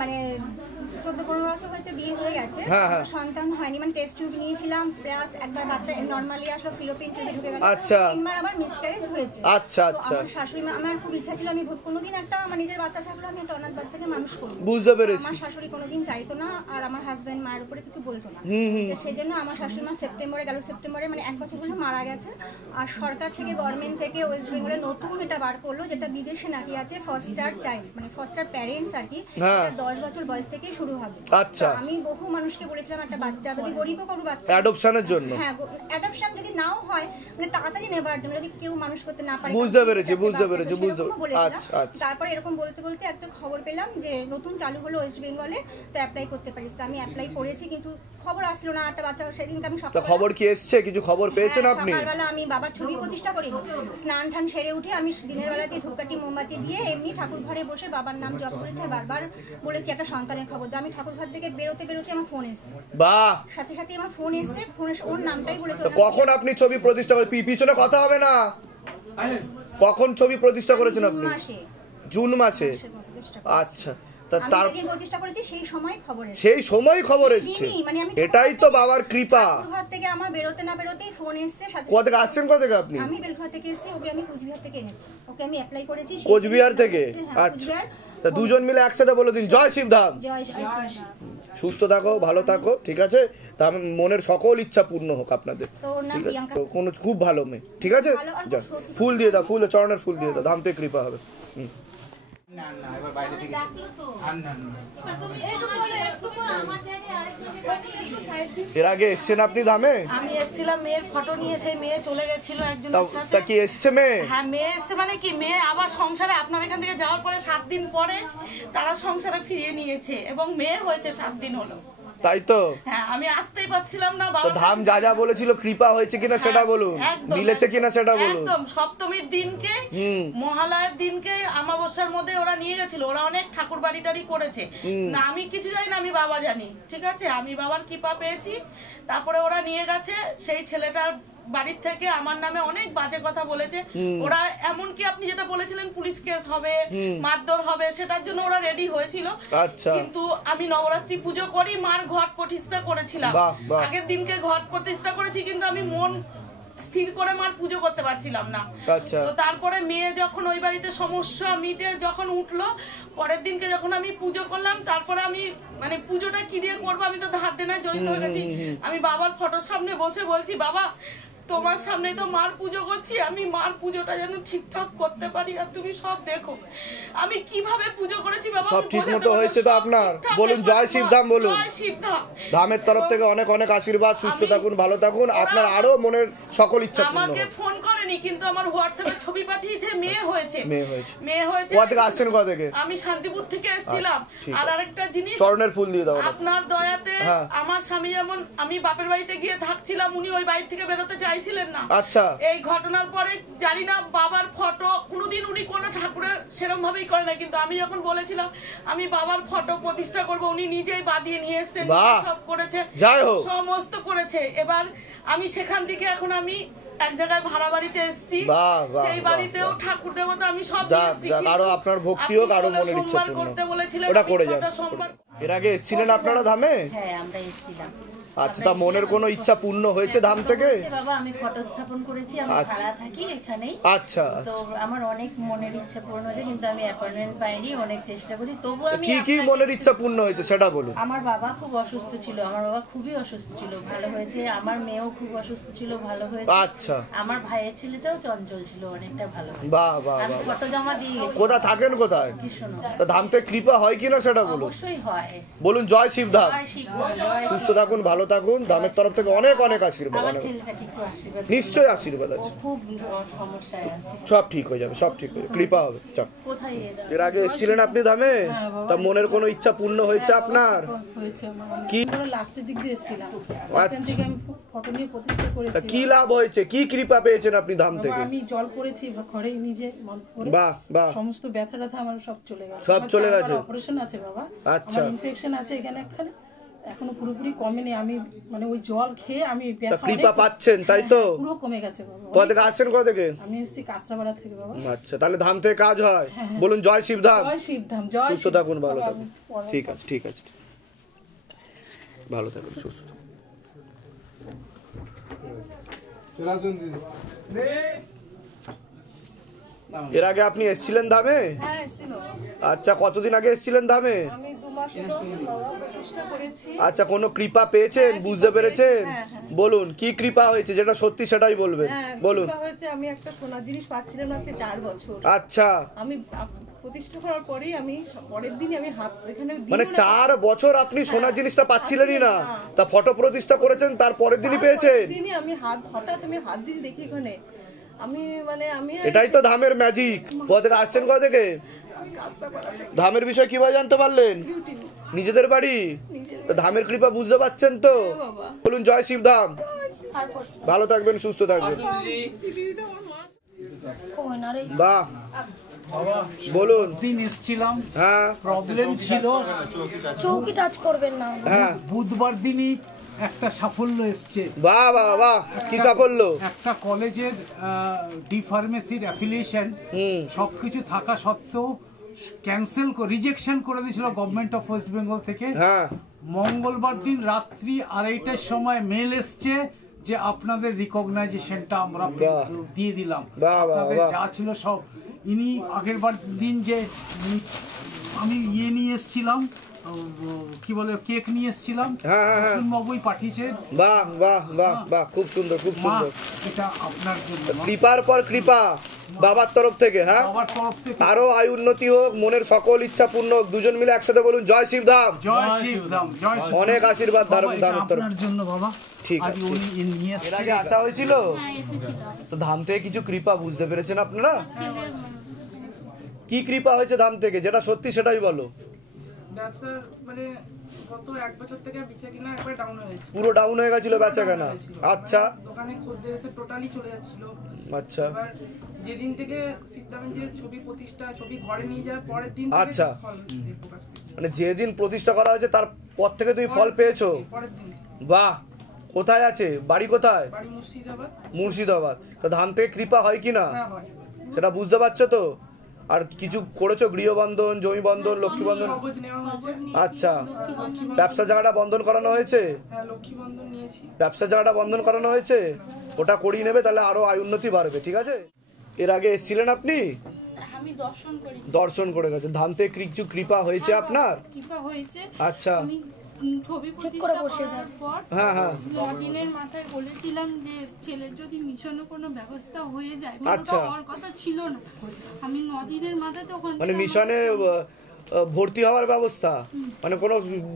মানে 14-15 বছর হয়েছে বিয়ে হয়ে গেছে, সন্তান হয়নি, মানে টেস্ট টিউব নিয়েছিলাম, প্লাস একবার বাচ্চা নরমালি আসলো, ফিলোপিন টিউবে ঢুকে গেল, 3বার আবার মিসক্যারেজ হয়েছে। আচ্ছা আচ্ছা। আমার শাশুড়ি মা, আমার খুব ইচ্ছা ছিল আমি কোনোদিন একটা আমার নিজের বাচ্চা থাকলো আমি একটা অনাথ বাচ্চাকে মানুষ করব, বুঝতে পেরেছি। আমার শাশুড়ি কোনোদিন চাইতো না, আর আমার হাজবেন্ড মায়ের উপরে কিছু বলতো না, সেজন্য আমার শাশুড়ি মা সেপ্টেম্বরে মানে 1 বছর হলো মারা গেছে। আর সরকার থেকে, গভর্নমেন্ট থেকে ওয়েস্ট বেঙ্গলে নতুন এটা বার করলো, যেটা বিদেশে নাকি আছে, ফস্টার চাইল্ড, মানে ফস্টার প্যারেন্টস আর কি, 10 বছর বয়স থেকেই শুরু হবে। আচ্ছা। আমি বহু মানুষকে বলেছিলাম একটা বাচ্চা যদি গরিবও করু বাচ্চা অ্যাডপশনের জন্য, হ্যাঁ অ্যাডপশন যদি নাও হয় মানে তাড়াতাড়ি নেবার জন্য, যদি কেউ মানুষ করতে না পারে। বুঝতে পেরেছি। আচ্ছা আচ্ছা। তারপরে এরকম বলতে বলতে একটা খবর পেলাম যে নতুন চালু হলো ওয়েস্ট বেঙ্গলে, তো অ্যাপ্লাই করতে পারিস। তো আমি অ্যাপ্লাই করেছি, কিন্তু খবর আসলো না একটা বাচ্চা। সেদিনকে আমি সকালে খবর কি এসেছে? কিছু খবর পেয়েছেন আপনি? সকালবেলা আমি বাবার ছবি প্রতিষ্ঠা করি, স্নান টান সেরে উঠে আমি দিনের বেলাতে ধূপকাঠি মোমবাতি দিয়ে এমনি ঠাকুর ঘরে বসে বাবার নাম জপ করেছি, আর বারবার বলেছি একটা সন্তানের খবর দাও। আমি ঠাকুর ঘর থেকে বেরোতে আমার ফোন এসেছে। বাহ। সাথে সাথে আমার ফোন এসেছে, ফোনে ওর নামটাই বলেছে। কখন আপনি ছবি প্রতিষ্ঠা করেন? পিছনে কথা হবে না। কখন ছবি প্রতিষ্ঠা করেছেন আপনি? জুন মাসে। আচ্ছা। সেই সময় খবর এসেছে, এটাই তো বাবার কৃপা। থেকে আমার বেরোতে না বেরোতেই ফোন এসেছে। কোথা থেকে আসছেন? কোথা থেকে আপনি? আমি বেলঘর থেকে এসেছি, ওকে আমি কোচবিহার থেকে এনেছি, ওকে আমি অ্যাপ্লাই করেছি কোচবিহার থেকে। আচ্ছা, দুজন মিলে একসাথে বলে দিন জয় শিবধাম। জয় শিবধাম। সুস্থ থাকো, ভালো থাকো, ঠিক আছে? তা মনের সকল ইচ্ছা পূর্ণ হোক আপনাদের, ঠিক আছে? কোনো খুব ভালো মেয়ে, ঠিক আছে? যাও, ফুল দিয়ে দাও, ফুল চরণের ফুল দিয়ে দাও, ধাম থেকে কৃপা হবে। এর আগে এসছেন আপনি ধামে? আমি এসেছিলাম, মেয়ের ফটো নিয়ে, সেই মেয়ে চলে গেছিল একজনের সাথে। তা কি এসছে মেয়ে? হ্যাঁ, মেয়ে এসছে, মানে কি মেয়ে আবার সংসারে, আপনার এখান থেকে যাওয়ার পরে 7 দিন পরে তারা সংসারে ফিরিয়ে নিয়েছে এবং মেয়ে হয়েছে 7 দিন হলো। তাই তো? হ্যাঁ, আমি আসতেই পাচ্ছিলাম না। বাবা ধাম যা যা বলেছিল কৃপা হয়েছে কিনা সেটা বলুন, মিলেছে কিনা সেটা বলুন। একদম সপ্তমীর দিনকে, মহালয়ার দিনকে, অমাবস্যার মধ্যে ওরা নিয়ে গেছিল। ওরা অনেক ঠাকুর বাড়ি টাড়ি করেছে না, আমি কিছু জানি না, আমি বাবা জানি, ঠিক আছে? আমি বাবার কৃপা পেয়েছি। তারপরে ওরা নিয়ে গেছে, সেই ছেলেটার বাড়ির থেকে আমার নামে অনেক বাজে কথা বলেছে ওরা। এমনকি আপনি যেটা বলেছিলেন পুলিশ কেস হবে, মারধর হবে, সেটার জন্য ওরা রেডি হয়েছিল। কিন্তু আমি নবরাত্রি পুজো করি, মার ঘট প্রতিষ্ঠা করেছিলাম। আগের দিনকে ঘট প্রতিষ্ঠা করেছি, কিন্তু আমি মন স্থির করে মার পুজো করতে পারছিলাম না। তো তারপরে মেয়ে যখন ওই বাড়িতে সমস্যা মিটে যখন উঠলো, পরের দিনকে যখন আমি পুজো করলাম, তারপরে আমি মানে পুজোটা কি দিয়ে করবো, আমি তো ধার দেনায় জড়িত হয়ে গেছি। আমি বাবার ফটোর সামনে বসে বলছি, বাবা তোমার সামনে তো মার পুজো করছি, আমি মার পুজোটা যেন ঠিকঠাক করতে পারি, আর তুমি সব দেখো আমি কিভাবে পুজো করেছি। বাবা সব ঠিকমতো হয়েছে তো আপনার? বলুন জয় শিবধাম, বলুন। জয় শিবধাম। ধামের তরফ থেকে অনেক অনেক আশীর্বাদ, সুস্থ থাকুন, ভালো থাকুন, আপনার আরো মনের সকল ইচ্ছা পূর্ণ হোক। আমাকে ফোন করেনি, কিন্তু আমার হোয়াটসঅ্যাপে ছবি পাঠিয়েছে, মেয়ে হয়েছে। মেয়ে হয়েছে। কোথা থেকে আসছেন? কোথা থেকে? আমি শান্তিপুর থেকে এসেছিলাম। আর আরেকটা জিনিস, চরণের ফুল দিয়ে দাও। আপনার দয়াতে আমার স্বামী, যেমন আমি বাপের বাড়িতে গিয়ে থাকছিলাম, উনি ওই বাড়ি থেকে বেরোতে চাইছিলেন না। আচ্ছা। এই ঘটনার পরে জানি না বাবার ফটো কোনোদিন উনি কোনো ঠাকুরের সেরকম ভাবেই করে না, কিন্তু আমি যখন বলেছিলাম আমি বাবার ফটো প্রতিষ্ঠা করব, উনি নিজেই বাদিয়ে নিয়ে এসেছেন, সব করেছে, সমস্ত করেছে। এবার আমি সেখান থেকে এখন আমি এক জায়গায় ভাড়া বাড়িতে এসেছি, সেই বাড়িতেও ঠাকুর দেবতা আমি সব নিয়ে এসেছি। আরো আপনার ভক্তি হোক, আরো মনের ইচ্ছা পূর্ণ করতে বলেছিলেন, ওটা করে যান। সোমবার। এর আগে এসেছিলেন আপনারা ধামে? হ্যাঁ, আমরা এসেছিলাম। আচ্ছা, তা মনের কোনো ইচ্ছা পূর্ণ হয়েছে ধাম থেকে? বাবা আমি ফটো স্থাপন করেছি, আমি ভাড়া থাকি এখানেই। আচ্ছা। তো আমার অনেক মনের ইচ্ছা পূর্ণ হয়েছে, কিন্তু আমি অ্যাপয়েন্টমেন্ট পাইনি, অনেক চেষ্টা করি, তবু আমি। কি কি মনের ইচ্ছা পূর্ণ হয়েছে সেটা বলুন। আমার বাবা খুব অসুস্থ ছিল, আমার বাবা খুবই অসুস্থ ছিল, ভালো হয়েছে। আমার মেয়েও খুব অসুস্থ ছিল, ভালো হয়েছে। আচ্ছা। আমার ভাইয়ের ছেলেটাও চঞ্চল ছিল, অনেকটা ভালো হয়েছে। বাহ বাহ। আমি ফটো জমা দিয়ে গেছি। কোথা থাকেন কোথায়? কৃষ্ণনগর। তা ধাম থেকে কৃপা হয় কিনা সেটা বলুন। অবশ্যই হয়। বলুন জয় শিবধাম। জয় শিবধাম। সুস্থ থাকুন, ভালো থাকুন, ধামের তরফ থেকে অনেক অনেক আশীর্বাদ। নিশ্চয়ই আশীর্বাদ আছে, খুব সমস্যায় আছে, সব ঠিক হয়ে যাবে, সব ঠিক হয়ে যাবে, কৃপা হবে। চল। কোথায় এর আগে এসেছিলেন আপনি ধামে? তা মনের কোনো ইচ্ছা পূর্ণ হয়েছে আপনার? কি লাস্টের দিক দিয়ে এসেছিলাম, সেখান থেকে আমি ফটো নিয়ে প্রতিষ্ঠা করেছি। তা কি লাভ হয়েছে, কি কৃপা পেয়েছেন আপনি ধাম থেকে? আমি জল করেছি ঘরে নিজে, বাহ বাহ। সমস্ত ব্যথা ব্যথা আমার সব চলে গেছে। সব চলে গেছে? অপারেশন আছে বাবা। আচ্ছা। ইনফেকশন আছে এখানে একখানে, এখনো পুরোপুরি কমেনি। আমি মানে ওই জল খেয়ে আমি কৃপা পাচ্ছেন, তাই তো? পুরো কমে গেছে বাবা। কোথা থেকে আসছেন? কোথা থেকে? আমি এসেছি কাঁচরাপাড়া থেকে বাবা। আচ্ছা, তাহলে ধাম থেকে কাজ হয়। বলুন জয় শিবধাম। জয় শিবধাম। জয়। সুস্থ থাকুন, ভালো থাকুন। ঠিক আছে, ঠিক আছে, ভালো থাকুন, সুস্থ থাকুন। এর আগে আপনি এসেছিলেন ধামে? আচ্ছা, কতদিন আগে এসেছিলেন ধামে? আচ্ছা, কোনো কৃপা পেয়েছেন, বুঝতে পেরেছেন? বলুন কি কৃপা হয়েছে, যেটা সত্যি সেটাই বলবেন। বলুন। আমি একটা সোনার জিনিস পাচ্ছিলাম আজকে 4 বছর। আচ্ছা। আমি প্রতিষ্ঠা করার পরেই আমি পরের দিনই আমি হাত এখানে, মানে 4 বছর আপনি সোনার জিনিসটা পাচ্ছিলেন না, তা ফটো প্রতিষ্ঠা করেছেন, তার পরের দিনই পেয়েছেন? দিনই আমি হাত, হঠাৎ আমি হাত দিয়ে দেখি এখানে, আমি মানে আমি এটাই তো ধামের ম্যাজিক। কোথা থেকে আসছেন? কোথা থেকে? ধামের বিষয় কিভাবে জানতে পারলেন? নিজেদের বাড়ি। ধামের কৃপা বুঝতে পারছেন তো? বলুন জয় শিবধাম। ভালো থাকবেন, সুস্থ থাকবেন। বাহ, বলুন। দিন এসেছিলাম, হ্যাঁ প্রবলেম ছিল, চৌকি টাচ করবেন না। হ্যাঁ, বুধবার দিনই একটা সাফল্য এসছে। বাহ বাহ বাহ, কি সাফল্য? একটা কলেজের ডি ফার্মেসির অ্যাফিলিয়েশন সবকিছু থাকা সত্ত্বেও ক্যান্সেল, রিজেকশন করে দিয়েছিল গভর্নমেন্ট অফ ওয়েস্ট বেঙ্গল থেকে। মঙ্গলবার দিন রাত্রি 2:30টার সময় মেল এসছে যে আপনাদের রিকগনাইজেশনটা আমরা দিয়ে দিলাম, আপনাদের যা ছিল সব। ইনি আগের বার দিন যে আমি নিয়ে এসেছিলাম, কি বলে কেক নিয়ে এসেছিলাম, বাবুই পাঠিয়েছেন। বাহ বাহ বাহ বাহ, খুব সুন্দর খুব সুন্দর। এটা আপনার জন্য কৃপার পর কৃপা বাবার তরফ থেকে। হ্যাঁ, আরো আয় উন্নতি হোক, মনের সকল ইচ্ছা পূর্ণ হোক। দুজন মিলে একসাথে বলুন জয় শিবধাম। জয় শিবধাম। জয় শিবধাম। অনেক আশীর্বাদ ধামের তরফ জন্য বাবা। ঠিক আছে, এর আগে আসা হয়েছিল তো ধাম থেকে কিছু কৃপা বুঝতে পেরেছেন আপনারা? কি কৃপা হয়েছে ধাম থেকে, যেটা সত্যি সেটাই বলো। ব্যবসার মানে গত 1 বছর থেকে বেচা কিনা একবার ডাউন হয়েছে, পুরো ডাউন হয়ে গেছিল বেচা কেনা। আচ্ছা, দোকানে খদ্দের এসে টোটালি চলে যাচ্ছিল। আচ্ছা, এবার যেদিন থেকে সিদ্ধান্ত যে ছবি প্রতিষ্ঠা, ছবি ঘরে নিয়ে যাওয়ার পরের দিন থেকে আচ্ছা, ফল প্রকাশ পেয়েছে। মানে যেদিন প্রতিষ্ঠা করা হয়েছে তারপর থেকে তুমি ফল পেয়েছো? পরের দিন। বাহ, কোথায় আছে বাড়ি? কোথায়? বাড়ি মুর্শিদাবাদ। মুর্শিদাবাদ। তো ধাম থেকে কৃপা হয় কি না হ্যাঁ হয়, সেটা বুঝতে পারছো তো? আর কিছু করেছো, গৃহবন্ধন, জমি বন্ধন, লক্ষ্মী বন্ধন? আচ্ছা, ব্যবসা জায়গাটা বন্ধন করানো হয়েছে? ব্যবসা জায়গাটা বন্ধন করানো হয়েছে, ওটা করিয়ে নেবে, তাহলে আরো আয় উন্নতি বাড়বে। ঠিক আছে। এর আগে এসেছিলেন আপনি? আমি দর্শন করে গেছেন। ধাম থেকে কিছু কৃপা হয়েছে আপনার? কৃপা হয়েছে। আচ্ছা, ছবি প্রতিষ্ঠা করার পর হ্যাঁ হ্যাঁ 9 দিনের মাথায় বলেছিলাম যে ছেলের যদি মিশনে কোনো ব্যবস্থা হয়ে যায়, আচ্ছা, ওর কথা ছিল না। আমি 9 দিনের মাথায় তখন মানে মিশনে ভর্তি হওয়ার ব্যবস্থা, মানে কোনো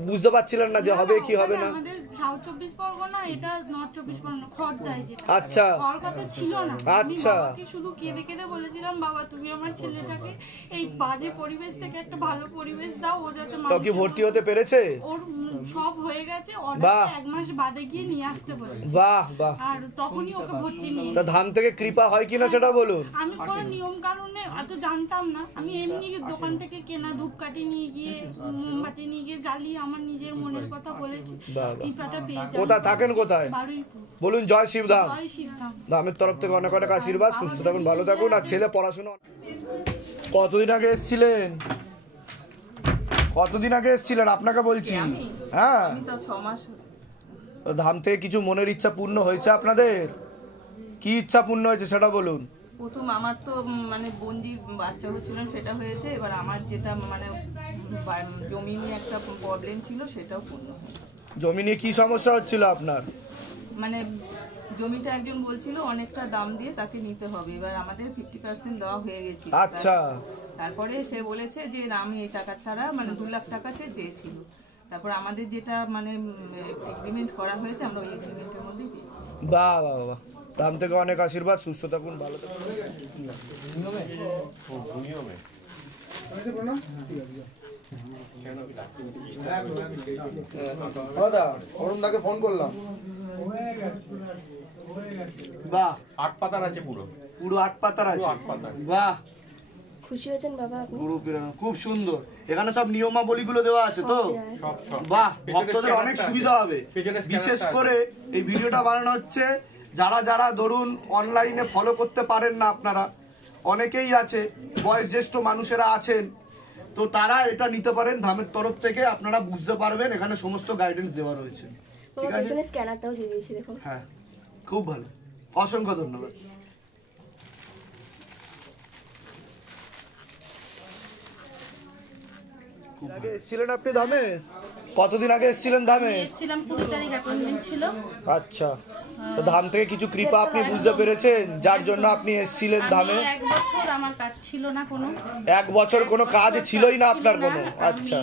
বুঝতে পারছিলেন না যে হবে কি হবে না? আমাদের সাউথ 24 পরগনা, এটা নর্থ 24 পরগনা, খড়দায় যেটা। আচ্ছা, ওর কথা ছিল না। আচ্ছা, আমি বাবাকে শুধু কেঁদে কেঁদে বলেছিলাম, বাবা তুমি আমার ছেলেটাকে এই বাজে পরিবেশ থেকে একটা ভালো পরিবেশ দাও, ও যাতে তো কি ভর্তি হতে পেরেছে? ওর সব হয়ে গেছে, বাহ, 1 মাস বাদে গিয়ে নিয়ে আসতে বলেছে। বাহ বাহ, আর তখনই ওকে ভর্তি নিয়ে। তা ধাম থেকে কৃপা হয় কিনা সেটা বলুন। আমি কোনো নিয়ম কারণে এত জানতাম না, আমি এমনি দোকান থেকে কেনা ধূপকাঠি নিয়ে গিয়ে, মোমবাতি নিয়ে গিয়ে জ্বালিয়ে আমার নিজের মনের কথা বলেছি। কৃপাটা পেয়ে যাই। কোথায় থাকেন, কোথায় বলুন? জয় শিবধাম। ধামের তরফ থেকে অনেক অনেক আশীর্বাদ, সুস্থ থাকুন, ভালো থাকুন। আর ছেলে পড়াশোনা কতদিন আগে এসেছিলেন? কতদিন আগে এসেছিলেন আপনাকে বলছি? হ্যাঁ, তো 6 মাস। ধাম থেকে কিছু মনের ইচ্ছা পূর্ণ হয়েছে আপনাদের? কি ইচ্ছা পূর্ণ হয়েছে সেটা বলুন। প্রথম আমার তো মানে বন্দির বাচ্চা হচ্ছিলাম, সেটা হয়েছে। এবার আমার যেটা মানে জমি নিয়ে একটা প্রবলেম ছিল, সেটাও পূর্ণ হয়েছে। জমি নিয়ে কি সমস্যা হচ্ছিল আপনার? মানে জমিটা একজন বলছিল অনেকটা দাম দিয়ে তাকে নিতে হবে, এবার আমাদের 50% দেওয়া হয়ে গেছে। আচ্ছা, তারপরে সে বলেছে যে আমি এই টাকা ছাড়া মানে 2 লাখ টাকা চেয়েছিল। তারপর আমাদের যেটা মানে এগ্রিমেন্ট করা হয়েছে, আমরা ওই এগ্রিমেন্টের মধ্যেই পেয়েছি। বাহ বাহ বাহ, ধাম থেকে অনেক আশীর্বাদ, সুস্থ থাকুন, ভালো থাকুন। অরুণদাকে ফোন করলাম। বাহ, 8 পাতার আছে, পুরো 8 পাতার আছে। বাহ, খুশি হয়েছেন বাবা আপনি? খুব সুন্দর। এখানে সব নিয়মাবলীগুলো দেওয়া আছে তো? বাহ, ভক্তদের অনেক সুবিধা হবে। বিশেষ করে এই ভিডিওটা বানানো হচ্ছে যারা যারা ধরুন অনলাইনে ফলো করতে পারেন না, আপনারা অনেকেই আছে, বয়োজ্যেষ্ঠ মানুষেরা আছেন, তো তারা এটা নিতে পারেন ধামের তরফ থেকে। আপনারা বুঝতে পারবেন, এখানে সমস্ত গাইডেন্স দেওয়া রয়েছে। ঠিক আছে, স্ক্যানারটাও দিয়ে দিয়েছি দেখুন। হ্যাঁ, খুব ভালো, অসংখ্য ধন্যবাদ। আগে এসেছিলেন আপনি ধামে? কতদিন আগে এসেছিলেন ধামে? এসেছিলাম 20 তারিখ অ্যাপয়েন্টমেন্ট ছিল। আচ্ছা, তো ধাম থেকে কিছু কৃপা আপনি বুঝতে পেরেছেন, যার জন্য আপনি এসেছিলেন ধামে? 1 বছর আমার কাজ ছিল না কোনো। 1 বছর কোনো কাজ ছিলই না আপনার কোনো? আচ্ছা,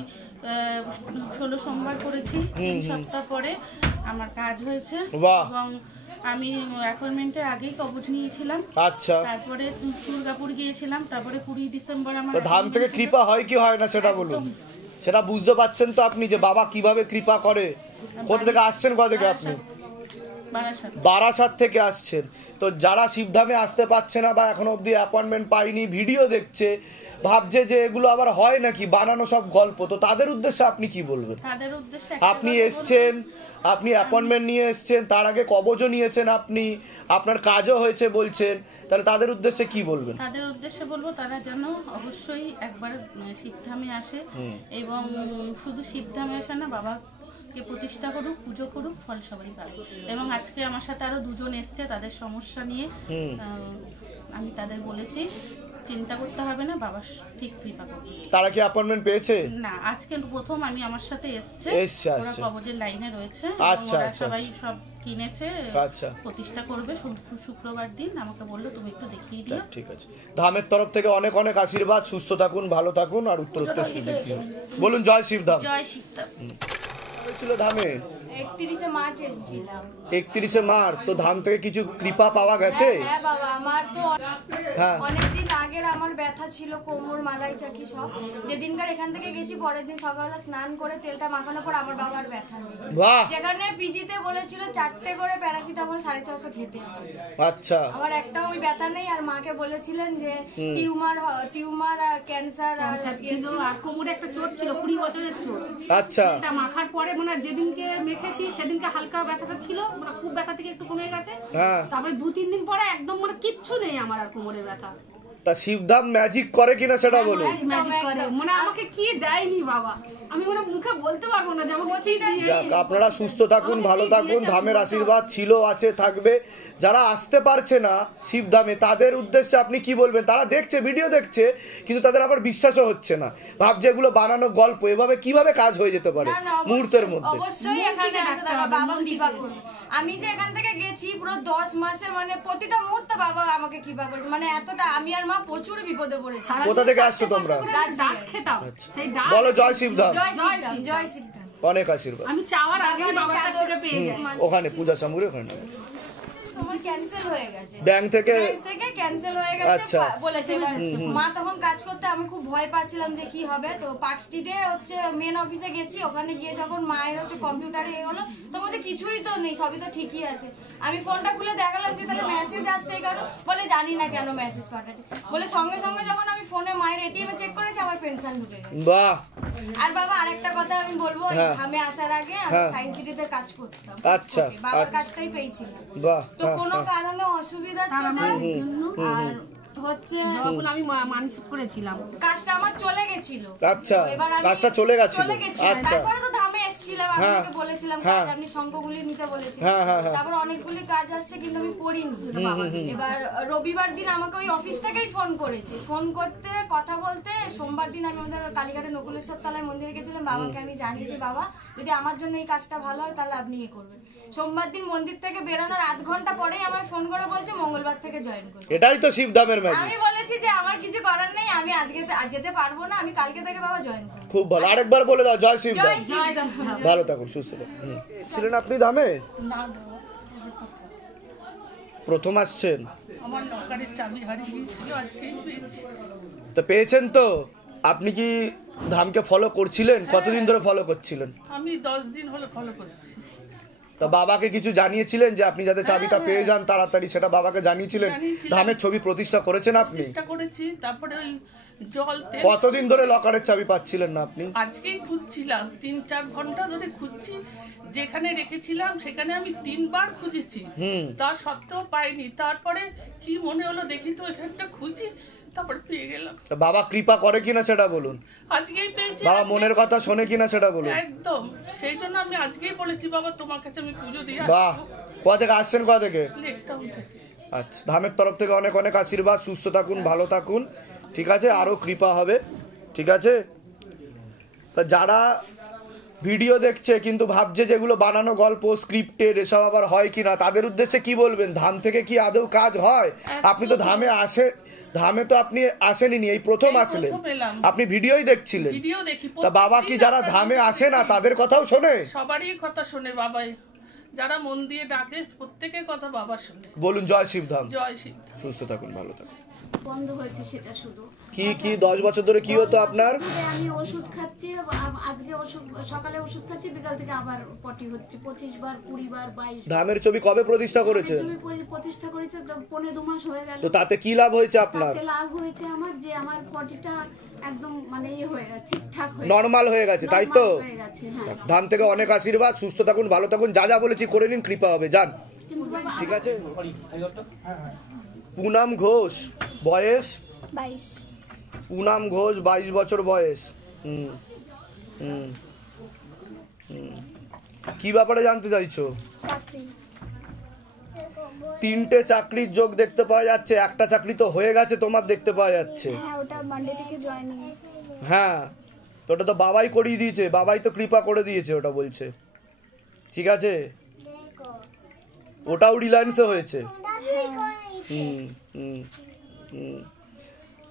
16 সোমবার করেছি, 3 সপ্তাহ পরে আমার কাজ হয়েছে। এবং আমি অ্যাপয়েন্টমেন্টের আগেই কবজ নিয়েছিলাম। আচ্ছা, তারপরে দুর্গাপুর গিয়েছিলাম, তারপরে 20 ডিসেম্বর আমার। তো ধাম থেকে কৃপা হয় কি হয় না সেটা বলুন। সেটা বুঝতে পারছেন তো আপনি, যে বাবা কিভাবে কৃপা করে? কোথা থেকে আসছেন? কোথা থেকে আপনি? বারাসাত থেকে আসছেন। তো যারা শিবধামে আসতে পারছে না বা এখনো অবধি অ্যাপয়েন্টমেন্ট পায়নি, ভিডিও দেখছে, ভাবছে যে এগুলো আবার হয় নাকি, বানানো সব গল্প, তো তাদের উদ্দেশ্যে আপনি কি বলবেন? তাদের উদ্দেশ্যে আপনি এসছেন, আপনি অ্যাপয়েন্টমেন্ট নিয়ে এসছেন, তার আগে কবজও নিয়েছেন আপনি, আপনার কাজও হয়েছে বলছেন, তাহলে তাদের উদ্দেশ্যে কি বলবেন? তাদের উদ্দেশ্যে বলবো তারা যেন অবশ্যই একবার শিবধামে আসে, এবং শুধু শিবধামে আসে না, বাবাকে প্রতিষ্ঠা করুক, পুজো করুক, ফল সবাই পাবে। এবং আজকে আমার সাথে আরো 2জন এসছে তাদের সমস্যা নিয়ে, আমি তাদের বলেছি, চিন্তা করতে হবে না, বাবা ঠিক কৃপা করবে। তারা কি অ্যাপয়েন্টমেন্ট পেয়েছে? না, আজকে প্রথম আমি আমার সাথে এসছে, ওরা কবজের লাইনে রয়েছে, ওরা সবাই সব কিনেছে, প্রতিষ্ঠা করবে শুক্রবার দিন। আমাকে বললো তুমি একটু দেখিয়ে দিও। ঠিক আছে, ধামের তরফ থেকে অনেক অনেক আশীর্বাদ, সুস্থ থাকুন, ভালো থাকুন আর উত্তরোত্তর বলুন জয় শিবধাম। জয় শিবধাম। ছিল ধামে 31 মার্চ এসেছিলাম। 31 মার্চ, তো ধাম থেকে কিছু কৃপা পাওয়া গেছে? হ্যাঁ বাবা, আমার তো অনেকদিন আগের আমার ব্যথা ছিল, কোমর, মালাই চাকি সব। যেদিনকার এখান থেকে গেছি পরের দিন সকালবেলা স্নান করে তেলটা মাখানোর পর আমার বাবার ব্যথা নেই। যেখানে পিজিতে বলেছিল 4টে করে প্যারাসিটামল 450 খেতে হবে। আচ্ছা, আমার একটাও ওই ব্যথা নেই। আর মাকে বলেছিলেন যে টিউমার ক্যান্সার ছিল, আর কোমরে একটা চোট ছিল, 20 বছরের চোট। আচ্ছা, এটা মাখার পরে মানে যেদিনকে মেখেছি সেদিনকে হালকা ব্যথাটা ছিল, মানে খুব ব্যথা থেকে একটু কমে গেছে। তারপরে 2-3 দিন পরে একদম মানে কিচ্ছু নেই আমার আর কোমরের ব্যথা। তা শিবধাম ম্যাজিক করে কিনা সেটা বলুন। ম্যাজিক করে মানে আমাকে কি দেয়নি বাবা, আমি মানে মুখে বলতে পারবো না যে আমাকে কি দিয়েছে। আপনারা সুস্থ থাকুন, ভালো থাকুন, ধামের আশীর্বাদ ছিল, আছে, থাকবে। যারা আসতে পারছে না শিবধামে তাদের উদ্দেশ্যে আপনি কি বলবেন? তারা দেখছে, ভিডিও দেখছে, কিন্তু তাদের আবার বিশ্বাসও হচ্ছে না, ভাবছে এগুলো বানানো গল্প। এভাবে কিভাবে কাজ হয়ে যেতে পারে মুহূর্তের মধ্যে? অবশ্যই এখানে আসতে হবে, বাবা কৃপা করবে। আমি যে এখান থেকে গেছি পুরো 10 মাসে মানে প্রতিটা মুহূর্তে বাবা আমাকে কৃপা করেছে, মানে এতটা আমি আর মা প্রচুর বিপদে পড়েছি। কোথা থেকে আসছো তোমরা? ডাট খেতাম, সেই ডাট। বলো জয় শিবধাম। জয় শিবধাম। অনেক আশীর্বাদ। আমি চাওয়ার আগে বাবার কাছ থেকে পেয়ে যাই। ওখানে পূজা সামগ্রী ওখানে তোমার ক্যান্সেল হয়ে গেছে, ব্যাংক থেকে ক্যান্সেল হয়ে গেছে বলেছে। মা তখন কাজ করতে, আমি খুব ভয় পাচ্ছিলাম যে কি হবে। তো পার্ক স্ট্রিটে হচ্ছে মেন অফিসে গেছি, ওখানে গিয়ে যখন মায়ের হচ্ছে কম্পিউটারে এ হলো, তো বলছে কিছুই তো নেই, সবই তো ঠিকই আছে। আমি ফোনটা খুলে দেখালাম যে তাহলে মেসেজ আসছে কেন, বলে জানি না কেন মেসেজ পাঠাচ্ছে। বলে সঙ্গে সঙ্গে যখন আমি ফোনে মায়ের এটিএম এ চেক করেছি আমার পেনশন ঢুকে গেছে। বাহ। আর বাবা আরেকটা কথা আমি বলবো, আমি আসার আগে আমি সায়েন্স সিটিতে কাজ করতাম। আচ্ছা, বাবার কাজটাই পেয়েছিলাম। বাহ। তো কোনো কারণে অসুবিধার জন্য আর হচ্ছে যখন আমি মানসিক করেছিলাম কাজটা আমার চলে গেছিল। আচ্ছা, কাজটা চলে গেছিল। আচ্ছা, তারপরে তো ধামে এসেছিলাম, আপনাকে বলেছিলাম কাজ আপনি সংখ্যাগুলি নিতে বলেছিলেন। তারপর অনেকগুলি কাজ আসছে কিন্তু আমি করিনি। এবার রবিবার দিন আমাকে ওই অফিস থেকেই ফোন করেছে, ফোন করতে কথা বলতে। সোমবার দিন আমি আমাদের কালীঘাটে নকুলেশ্বর তলায় মন্দিরে গেছিলাম, বাবাকে আমি জানিয়েছি বাবা যদি আমার জন্য এই কাজটা ভালো হয় তাহলে আপনি ইয়ে করবেন। সোমবার দিন মন্দির থেকে বেরোনোর 8 ঘন্টা পরেই আমায় ফোন করে বলছে মঙ্গলবার থেকে জয়েন করতে। এটাই তো শিবধামের ম্যাজিক। আমি বলেছি যে আমার কিছু করার নেই, আমি আজকে যেতে পারবো না, আমি কালকে থেকে বাবা জয়েন করব। খুব ভালো, আরেকবার বলে দাও জয় শিবধাম। ভালো থাকুন, সুস্থ থাকুন। ছিলেন আপনি ধামে? প্রথম আসছেন? আমার লকারের চাবি হারিয়ে গিয়েছিল, আজকেই পেয়েছি। তো পেয়েছেন তো? আপনি কি ধামকে ফলো করছিলেন? কতদিন ধরে ফলো করছিলেন? আমি 10 দিন হলো ফলো করছি। তা বাবাকে কিছু জানিয়েছিলেন যে আপনি যাতে চাবিটা পেয়ে যান তাড়াতাড়ি, সেটা বাবাকে জানিয়েছিলেন? ধামের ছবি প্রতিষ্ঠা করেছেন আপনি? চেষ্টা করেছি, তারপরে ওই জল তেল। কতদিন ধরে লকারের চাবি পাচ্ছিলেন না আপনি? আজকেই খুঁজছিলাম, 3-4 ঘন্টা ধরে খুঁজছি। যেখানে রেখেছিলাম সেখানে আমি 3 বার খুঁজেছি, তা সত্ত্বেও পাইনি। তারপরে কি মনে হলো দেখি তো এখানটা খুঁজি, তারপর পেয়ে গেলাম। বাবা কৃপা করে কিনা সেটা বলুন। আজকেই পেয়েছি। বাবা মনের কথা শোনে কিনা সেটা বলুন। একদম, সেই জন্য আমি আজকেই বলেছি বাবা তোমার কাছে আমি পুজো দিয়ে আসবো। বাহ। কোথা থেকে আসছেন? কোথা থেকে? লেকটাউন থেকে। আচ্ছা, ধামের তরফ থেকে অনেক অনেক আশীর্বাদ, সুস্থ থাকুন, ভালো থাকুন, ঠিক আছে? আরো কৃপা হবে, ঠিক আছে? তা যারা ভিডিও দেখছে কিন্তু ভাবছে যেগুলো বানানো গল্প, স্ক্রিপ্টেড, এসব আবার হয় কিনা, তাদের উদ্দেশ্যে কি বলবেন? ধাম থেকে কি আদৌ কাজ হয়? আপনি তো ধামে তো আপনি আসেননি, এই প্রথম আসলেন, আপনি ভিডিওই দেখছিলেন। তা বাবা কি যারা ধামে আসে না তাদের কথাও শোনে? সবারই কথা শোনে বাবাই, যারা মন দিয়ে ডাকে প্রত্যেকের কথা বাবা শোনে। বলুন জয় শিবধাম। জয় শিবধাম। সুস্থ থাকুন, ভালো থাকুন। বন্ধ হয়েছে সেটা শুধু। কি 10 বছর ধরে কি হতো আপনার? আমি ওষুধ খাচ্ছি, আজকে সকালে ওষুধ খাচ্ছি, বিকাল থেকে আবার পটি হচ্ছে 25 বার 20 বার 22। ধামের ছবি কবে প্রতিষ্ঠা করেছেন? প্রতিষ্ঠা করেছে 1.5-2 মাস হয়ে গেল। তো তাতে কি লাভ হয়েছে আপনার? তাতে লাভ হয়েছে আমার যে আমার পটিটা একদম মানে হয়ে গেছে, ঠিকঠাক হয়ে নরমাল হয়ে গেছে, তাই তো? ধাম থেকে অনেক আশীর্বাদ, সুস্থ থাকুন, ভালো থাকুন, যা যা বলেছি করে নিন, কৃপা হবে, যান, ঠিক আছে? পুনাম ঘোষ, বয়স 22। পুনাম ঘোষ 22 বছর বয়স। কি ব্যাপারে জানতে চাইছো? 3টে চাকরির যোগ দেখতে পাওয়া যাচ্ছে, একটা চাকরি তো হয়ে গেছে তোমার দেখতে পাওয়া যাচ্ছে। হ্যাঁ ওটা মানডে থেকে জয়েনিং। হ্যাঁ তো ওটা তো বাবাই করিয়ে দিয়েছে, বাবাই তো কৃপা করে দিয়েছে ওটা বলছে, ঠিক আছে? ওটাও রিলায়েন্সে হয়েছে।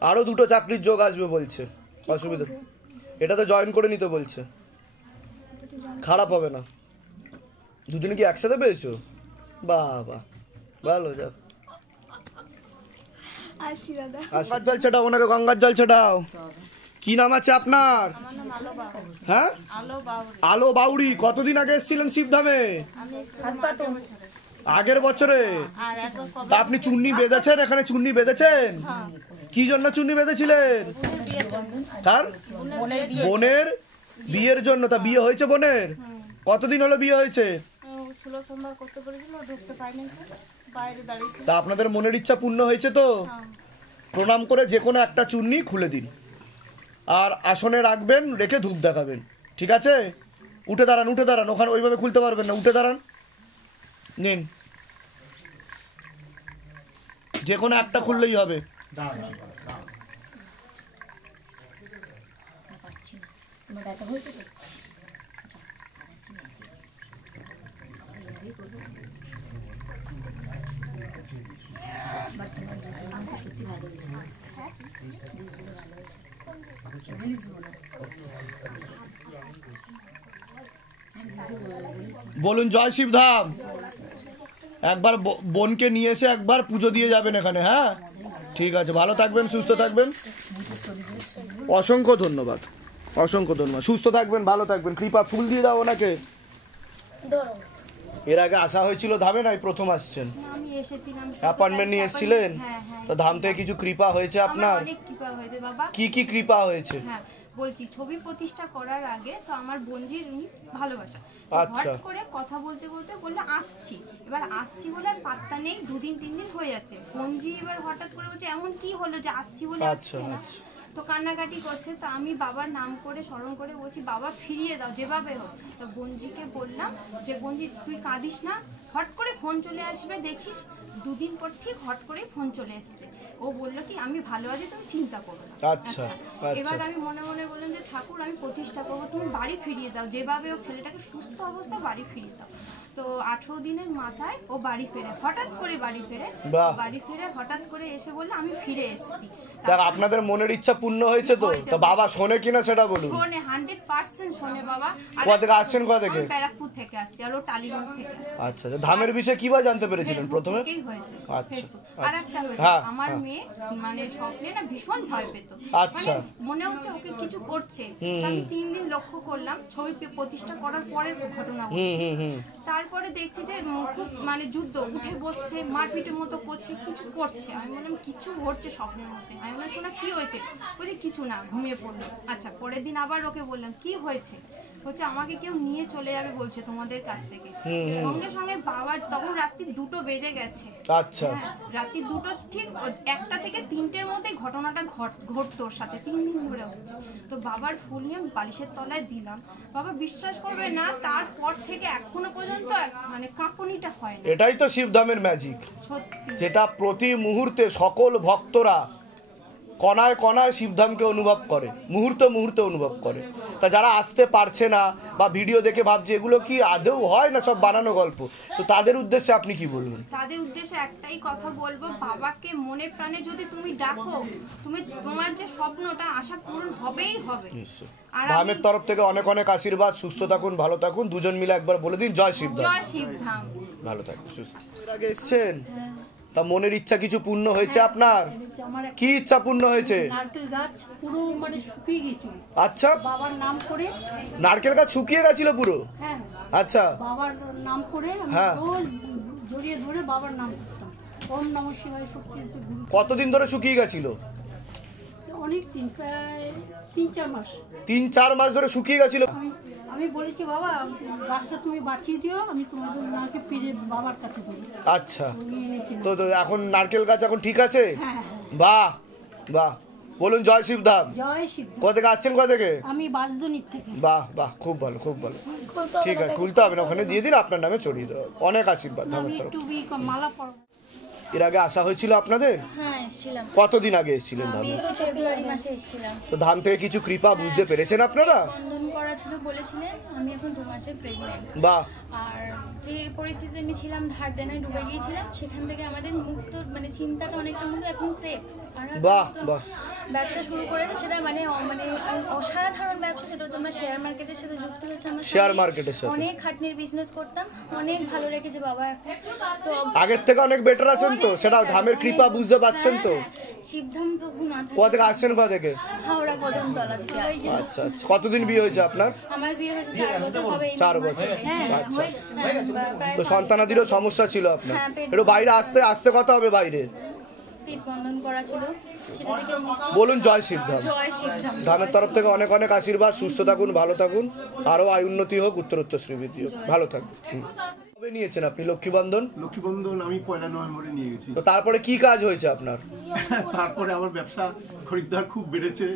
আরো 2টো চাকরির যোগ আসবে বলছে, অসুবিধা এটা তো জয়েন করে নিতে বলছে, খারাপ হবে না। দুজনে কি একসাথে পেয়েছো? বাবা ভালো, যাও আসি দাদা। গঙ্গার জল ছেটাও, ওনাকে গঙ্গার জল ছেটাও। কি নাম আছে আপনার? হ্যাঁ আলো বাউরি। কতদিন আগে এসেছিলেন শিবধামে? আগের বছরে। তা আপনি চুন্নি বেঁধেছেন? এখানে চুন্নি বেঁধেছেন? কি জন্য চুন্নি বেঁধেছিলেন? তার বোনের বিয়ের জন্য। তা বিয়ে হয়েছে বোনের? কতদিন হলো বিয়ে হয়েছে? তা আপনাদের মনের ইচ্ছা পূর্ণ হয়েছে তো? প্রণাম করে যে কোনো একটা চুন্নি খুলে দিন, আর আসনে রাখবেন, রেখে ধূপ দেখাবেন, ঠিক আছে? উঠে দাঁড়ান, উঠে দাঁড়ান, ওখানে ওইভাবে খুলতে পারবেন না, উঠে দাঁড়ান, নিন, যে কোনো একটা খুললেই হবে। বলুন জয় শিবধাম। একবার বোনকে নিয়ে এসে একবার পুজো দিয়ে যাবেন এখানে। হ্যাঁ ঠিক আছে, ভালো থাকবেন, সুস্থ থাকবেন। অসংখ্য ধন্যবাদ, অসংখ্য ধন্যবাদ। সুস্থ থাকবেন, ভালো থাকবেন। কৃপা ফুল দিয়ে দাও ওনাকে। এর আগে আসা হয়েছিল ধামে? নাই প্রথম আসছেন? আমি এসেছিলাম, অ্যাপয়েন্টমেন্ট নিয়ে এসেছিলেন? তো ধাম থেকে কিছু কৃপা হয়েছে আপনার? অনেক কৃপা হয়েছে বাবা। কি কি কৃপা হয়েছে? হ্যাঁ বলছি, ছবি প্রতিষ্ঠা করার আগে তো আমার বোনজির উনি ভালোবাসা, আচ্ছা, হঠাৎ করে কথা বলতে বলতে বললো আসছি। এবার আসছি বলে আর পাত্তা নেই, 2 দিন 3 দিন হয়ে যাচ্ছে। বোনজি এবার হঠাৎ করে বলছে এমন কি হলো যে আসছি বলে আসছে না, তো কান্নাকাটি করছে। তো আমি বাবার নাম করে স্মরণ করে বলছি বাবা ফিরিয়ে দাও যেভাবে হোক। তো বোনজিকে বললাম যে বোনজি তুই কাঁদিস না, হট করে ফোন চলে আসবে দেখিস। 2 দিন পর ঠিক হট করে ফোন চলে এসছে। ও বললো কি আমি ভালো আছি, তুমি চিন্তা করো না। আচ্ছা, এবার আমি মনে মনে বললাম যে ঠাকুর আমি প্রতিষ্ঠা করবো, তুমি বাড়ি ফিরিয়ে দাও যেভাবে হোক, ছেলেটাকে সুস্থ অবস্থা বাড়ি ফিরিয়ে দাও। তো 18 দিনের মাথায় ও বাড়ি ফেরে, হঠাৎ করে বাড়ি ফেরে হঠাৎ করে এসে বললো আমি ফিরে এসেছি। আপনাদের মনের ইচ্ছা পূর্ণ হয়েছে তো? তো বাবা শোনে কিনা সেটা বলুন। শোনে, 100% শোনে বাবা। কোথা থেকে আসছেন? কোথা থেকে? ব্যারাকপুর থেকে আসছি, আর ও টালিগঞ্জ থেকে আসছে। আচ্ছা, ধামের বিষয়ে কিভাবে জানতে পেরেছিলেন প্রথমে? আচ্ছা, আর একটা হয়েছে আমার মেয়ে মানে স্বপ্নে না ভীষণ ভয় পেত। আচ্ছা, মনে হচ্ছে ওকে কিছু করছে। আমি 3 দিন লক্ষ্য করলাম, ছবি প্রতিষ্ঠা করার পরের ঘটনা হচ্ছে। তারপরে দেখছি যে খুব মানে যুদ্ধ, উঠে বসছে, মারপিটের মতো করছে, কিছু করছে। আমি বললাম কিছু হচ্ছে স্বপ্নের মধ্যে। আমি বললাম শোনা কি হয়েছে? বলছি কিছু না, ঘুমিয়ে পড়লো। আচ্ছা, পরের দিন আবার ওকে বললাম কি হয়েছে? হচ্ছে আমাকে কেউ নিয়ে চলে যাবে বলছে তোমাদের কাছ থেকে। সঙ্গে সঙ্গে বাবার তখন রাত্রি 2টো বেজে গেছে। আচ্ছা, রাত্রি 2টো ঠিক 1টা থেকে 3টের মধ্যে ঘটনাটা ঘটতো ওর সাথে, 3 দিন ধরে হচ্ছে। তো বাবার ফুল নিয়ে বালিশের তলায় দিলাম। বাবা বিশ্বাস করবে না, তারপর থেকে এখনো পর্যন্ত মানে কাঁপুনিটা হয় না। এটাই তো শিবধামের ম্যাজিক, সত্যি, যেটা প্রতি মুহূর্তে সকল ভক্তরা কণায় কণায় শিবধামকে অনুভব করে, মুহূর্তে মুহূর্তে অনুভব করে। তা যারা আসতে পারছে না বা ভিডিও দেখে ভাবছে এগুলো কি আদৌ হয় না, সব বানানো গল্প, তো তাদের উদ্দেশ্যে আপনি কি বলবেন? তাদের উদ্দেশ্যে একটাই কথা বলবো, বাবাকে মনে প্রাণে যদি তুমি ডাকো, তোমার যে স্বপ্নটা আশা পূরণ হবেই হবে। ধামের তরফ থেকে অনেক অনেক আশীর্বাদ। সুস্থ থাকুন, ভালো থাকুন। দুজন মিলে একবার বলে দিন জয় শিবধাম। জয় শিবধাম। ভালো থাকুন, সুস্থ। এর আগে এসেছেন, তা মনের ইচ্ছা কিছু পূর্ণ হয়েছে আপনার? কি ইচ্ছা পূর্ণ হয়েছে? নারকেল গাছ পুরো মানে শুকিয়ে গেছিল। আচ্ছা, বাবার নাম করে নারকেল গাছ শুকিয়ে গেছিল পুরো? হ্যাঁ। আচ্ছা, বাবার নাম করে রোজ জড়িয়ে ধরে বাবার নাম করতাম, ওম নমঃ শিবায় শক্তি। কতদিন ধরে শুকিয়ে গেছিল? অনেক দিন, প্রায় 3-4 মাস। 3-4 মাস ধরে শুকিয়ে গেছিল। আমি বলেছি বাবা গাছটা তুমি বাঁচিয়ে দিও, আমি তোমাদের মাকে ফিরে বাবার কাছে দেবো। আচ্ছা, তো এখন নারকেল গাছ এখন ঠিক আছে? বাহ বাহ, বলুন জয় শিবধাম। জয় শিব। কোথা থেকে আসছেন, কোথা থেকে? আমি বাসদুনির থেকে। বাহ বাহ, খুব ভালো খুব ভালো। ঠিক আছে, খুলতে হবে না, ওখানে দিয়ে দিন, আপনার নামে চড়িয়ে দেবো। অনেক আশীর্বাদ ধামের তরফ। মালা পরব। এর আগে আসা হয়েছিল আপনাদের? হ্যাঁ এসেছিলাম। কতদিন আগে এসেছিলেন ধামে? আমি ফেব্রুয়ারি মাসে এসেছিলাম। তো ধাম থেকে কিছু কৃপা বুঝতে পেরেছেন আপনারা? বন্ধন করা ছিল বলেছিলেন, আমি এখন 2 মাসে প্রেগন্যান্ট। বাহ। আর যে পরিস্থিতিতে আমি ছিলাম, ধার দেনায় ডুবে গিয়েছিলাম, সেখান থেকে আমাদের মুক্ত, মানে চিন্তাটা অনেকটা মুক্ত, এখন সেফ। বাহ বাহ। ব্যবসা শুরু করেছে, সেটা মানে অসাধারণ ব্যবসা, সেটা হচ্ছে আমরা শেয়ার মার্কেটের সাথে যুক্ত হয়েছে। আমরা শেয়ার মার্কেটের সাথে অনেক খাটনির বিজনেস করতাম, অনেক ভালো রেখেছে বাবা এখন। তো আগের থেকে অনেক বেটার আছেন তো, সেটা ধামের কৃপা বুঝতে পাচ্ছেন তো? শিবধাম প্রভু নাথ। কোথা থেকে আসছেন, কোথা থেকে? হাওড়া কদমতলা থেকে আসছি। আচ্ছা আচ্ছা, কতদিন বিয়ে হয়েছে আপনার? আমার বিয়ে হয়েছে 4 বছর হবে। 4 বছর। আচ্ছা, তো তো সন্তানাদিরও সমস্যা ছিল আপনার? একটু বাইরে আসতে আসতে কথা হবে বাইরে। পেট বন্ধন করা ছিল, সেটা থেকে বলুন জয় শিবধাম। জয় শিবধাম। ধামের তরফ থেকে অনেক অনেক আশীর্বাদ, সুস্থ থাকুন, ভালো থাকুন, আরো আয় উন্নতি হোক, উত্তরোত্তর শ্রীবৃদ্ধি হোক, ভালো থাকুন। কবে নিয়েছেন আপনি লক্ষ্মীবন্ধন? লক্ষ্মীবন্ধন আমি 1 নভেম্বরে নিয়ে গেছি। তো তারপরে কি কাজ হয়েছে আপনার? তারপরে আমার ব্যবসা খরিদ্দার খুব বেড়েছে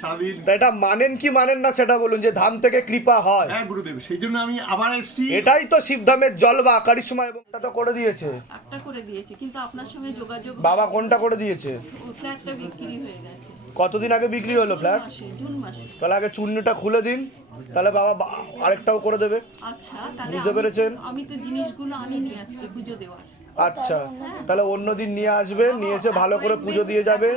সারাদিন। এটা মানেন কি মানেন না সেটা বলুন, যে ধাম থেকে কৃপা হয়। হ্যাঁ গুরুদেব, সেই জন্য আমি আবার এসেছি। এটাই তো শিবধামের জলবা কারিশমা, এবং এটা তো করে দিয়েছে। একটা করে দিয়েছে, কিন্তু আপনার সঙ্গে যোগাযোগ। বাবা কোনটা করে দিয়েছে? ফ্ল্যাটটা বিক্রি হয়ে গেছে। কতদিন আগে বিক্রি হলো ফ্ল্যাট? জুন মাসে। তাহলে আগে চূর্ণটা খুলে দিন, তাহলে বাবা আরেকটাও করে দেবে। আচ্ছা, তাহলে বুঝতে পেরেছেন? আমি তো জিনিসগুলো আনিনি আজকে পুজো দেওয়ার। আচ্ছা, তাহলে অন্যদিন নিয়ে আসবেন, নিয়ে এসে ভালো করে পুজো দিয়ে যাবেন।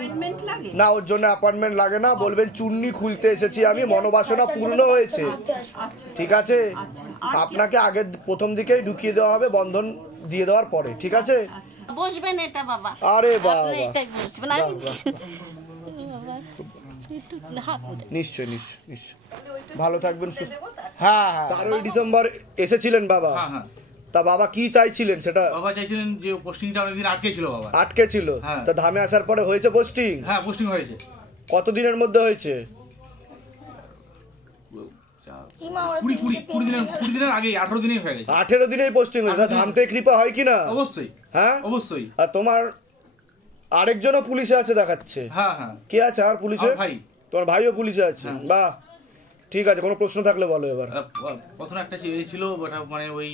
না, ওর জন্য অ্যাপয়েন্টমেন্ট লাগে না, বলবেন চূর্ণি খুলতে এসেছি আমি, মনোবাসনা পূর্ণ হয়েছে। ঠিক আছে, আপনাকে আগে প্রথম দিকেই ঢুকিয়ে দেওয়া হবে বন্ধন দিয়ে দেওয়ার পরে, ঠিক আছে? বসবেন এটা বাবা। আরে বাবা, এটাই বসবেন। আমি নিশ্চয় নিশ্চয় নিশ্চয়, ভালো থাকবেন। হ্যাঁ হ্যাঁ, 4ই ডিসেম্বর এসেছিলেন বাবা। তা বাবা কি চাইছিলেন সেটা? বাবা চাইছিলেন যে পোস্টিংটা অনেকদিন আটকে ছিল বাবা। আটকে ছিল? তা ধামে আসার পরে হয়েছে পোস্টিং? হ্যাঁ পোস্টিং হয়েছে। কতদিনের মধ্যে হয়েছে? 20 দিনের আগে 18 দিনেই হয়ে গেছে। 18 দিনেই পোস্টিং হয়েছে। ধাম থেকে কৃপা হয় কিনা? অবশ্যই। হ্যাঁ অবশ্যই। আর তোমার আরেকজনও পুলিশে আছে দেখাচ্ছে। হ্যাঁ হ্যাঁ। কে আছে আর পুলিশে? ভাই। তোমার ভাইও পুলিশে আছে? বাহ, ঠিক আছে, কোনো প্রশ্ন থাকলে বলো এবার। প্রথম একটা ছিল, মানে ওই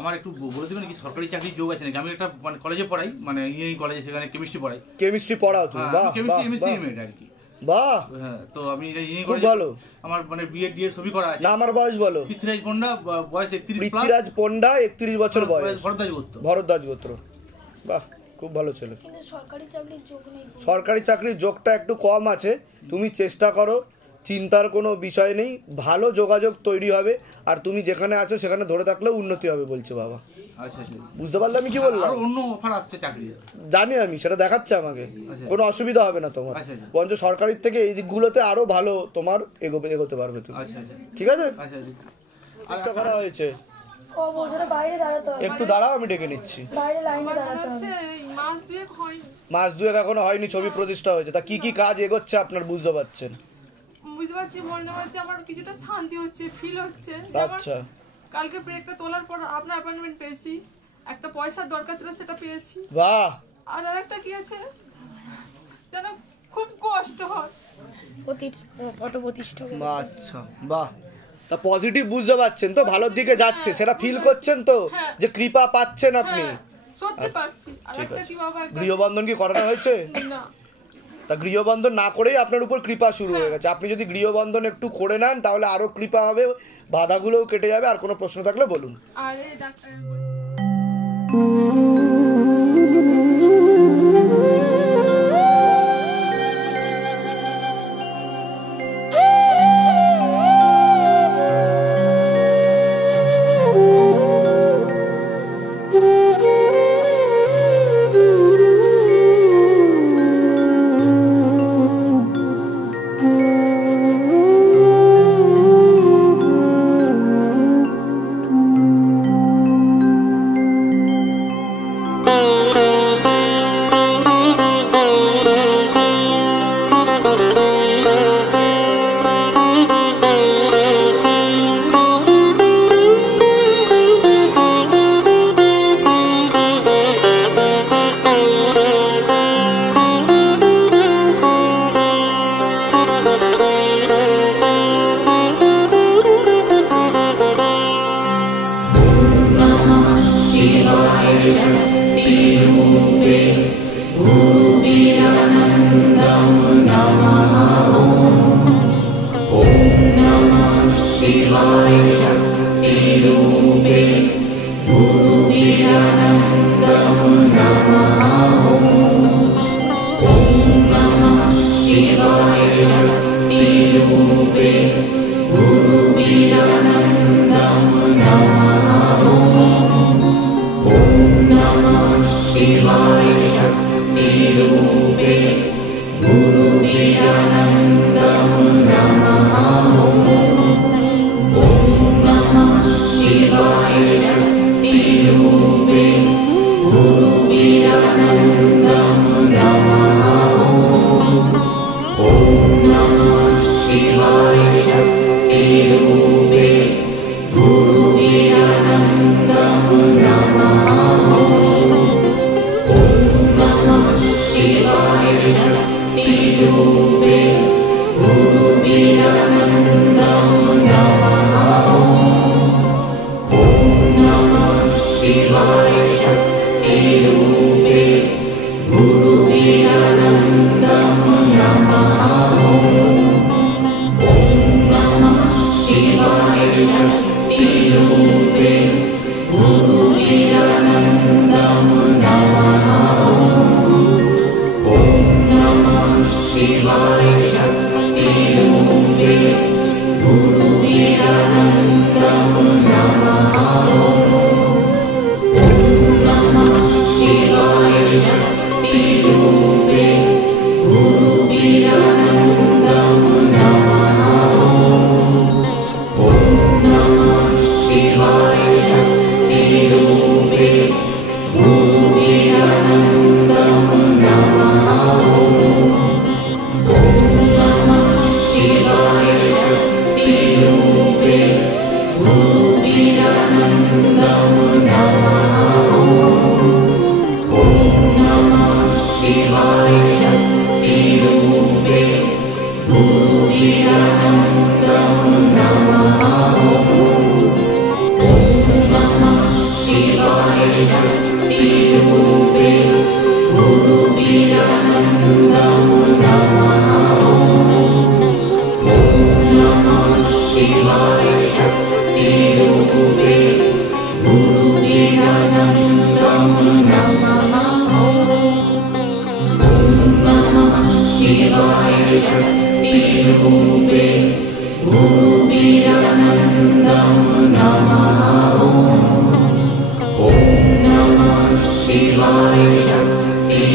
আমার একটু বলে দেবেন কি সরকারি চাকরির যোগ আছে নাকি? আমি একটা মানে কলেজে পড়াই, মানে ইঞ্জিনিয়ারিং কলেজে, সেখানে কেমিস্ট্রি পড়াই। কেমিস্ট্রি পড়াও তুমি? বাহ, কেমিস্ট্রি এমএসসি এমএড আর কি। বাহ, হ্যাঁ, তো আমি ইঞ্জিনিয়ারিং খুব ভালো। আমার মানে বিএড ডিএড সবই করা আছে। না, আমার বয়স বলো। পৃথ্বীরাজ পণ্ডা, বয়স 31 প্লাস। পৃথ্বীরাজ পণ্ডা 31 বছর বয়স। ভরদ্বাজ গোত্র। ভরদ্বাজ গোত্র, বাহ, খুব ভালো ছেলে। কিন্তু সরকারি চাকরির যোগ নেই। সরকারি চাকরির যোগটা একটু কম আছে, তুমি চেষ্টা করো, চিন্তার কোনো বিষয় নেই, ভালো যোগাযোগ তৈরি হবে, আর তুমি যেখানে আছো সেখানে ধরে থাকলে উন্নতি হবে বলছে বাবা। আচ্ছা, বুঝতে পারলে আমি কি বললাম? আর অন্য অফার আসছে চাকরি, জানি আমি, সেটা দেখাচ্ছে আমাকে, কোনো অসুবিধা হবে না তোমার। বরঞ্চ সরকারির থেকে এই দিকগুলোতে আরো ভালো তোমার এগোতে পারবে তুমি। ঠিক আছে, চেষ্টা করা হয়েছে। একটু দাঁড়াও, আমি ডেকে নিচ্ছি। মাস দুয়েক এখনো হয়নি, ছবি প্রতিষ্ঠা হয়েছে। তা কি কি কাজ এগোচ্ছে আপনার বুঝতে পারছেন? বুঝতে পারছি, মনে হচ্ছে আমার কিছুটা শান্তি হচ্ছে, ফিল হচ্ছে। আচ্ছা, কালকে প্রেকটা তোলার পর আপনার অ্যাপয়েন্টমেন্ট পেয়েছি, একটা পয়সার দরকার ছিল সেটা পেয়েছি। বাহ। আর আরেকটা কি আছে যেন খুব কষ্ট হয়, ফটো প্রতিষ্ঠা। আচ্ছা, বাহ, তা পজিটিভ বুঝতে পারছেন তো, ভালোর দিকে যাচ্ছে, সেটা ফিল করছেন তো, যে কৃপা পাচ্ছেন আপনি? সত্যি পাচ্ছি। আরেকটা কি বাবা, গৃহবন্ধন কি করানো হয়েছে? না। তা গৃহবন্ধন না করেই আপনার উপর কৃপা শুরু হয়ে গেছে। আপনি যদি গৃহবন্ধন একটু করে নেন তাহলে আরো কৃপা হবে, বাধাগুলোও কেটে যাবে। আর কোনো প্রশ্ন থাকলে বলুন। আরে ডাক্তার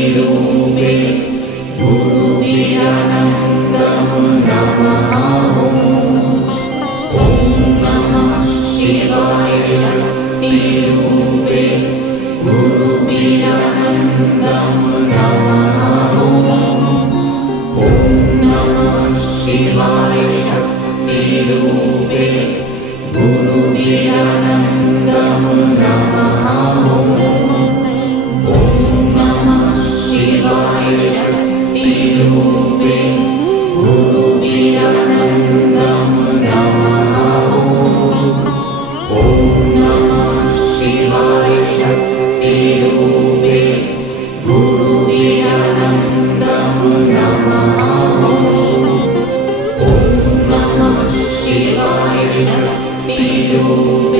Shivaya Shakti Rupे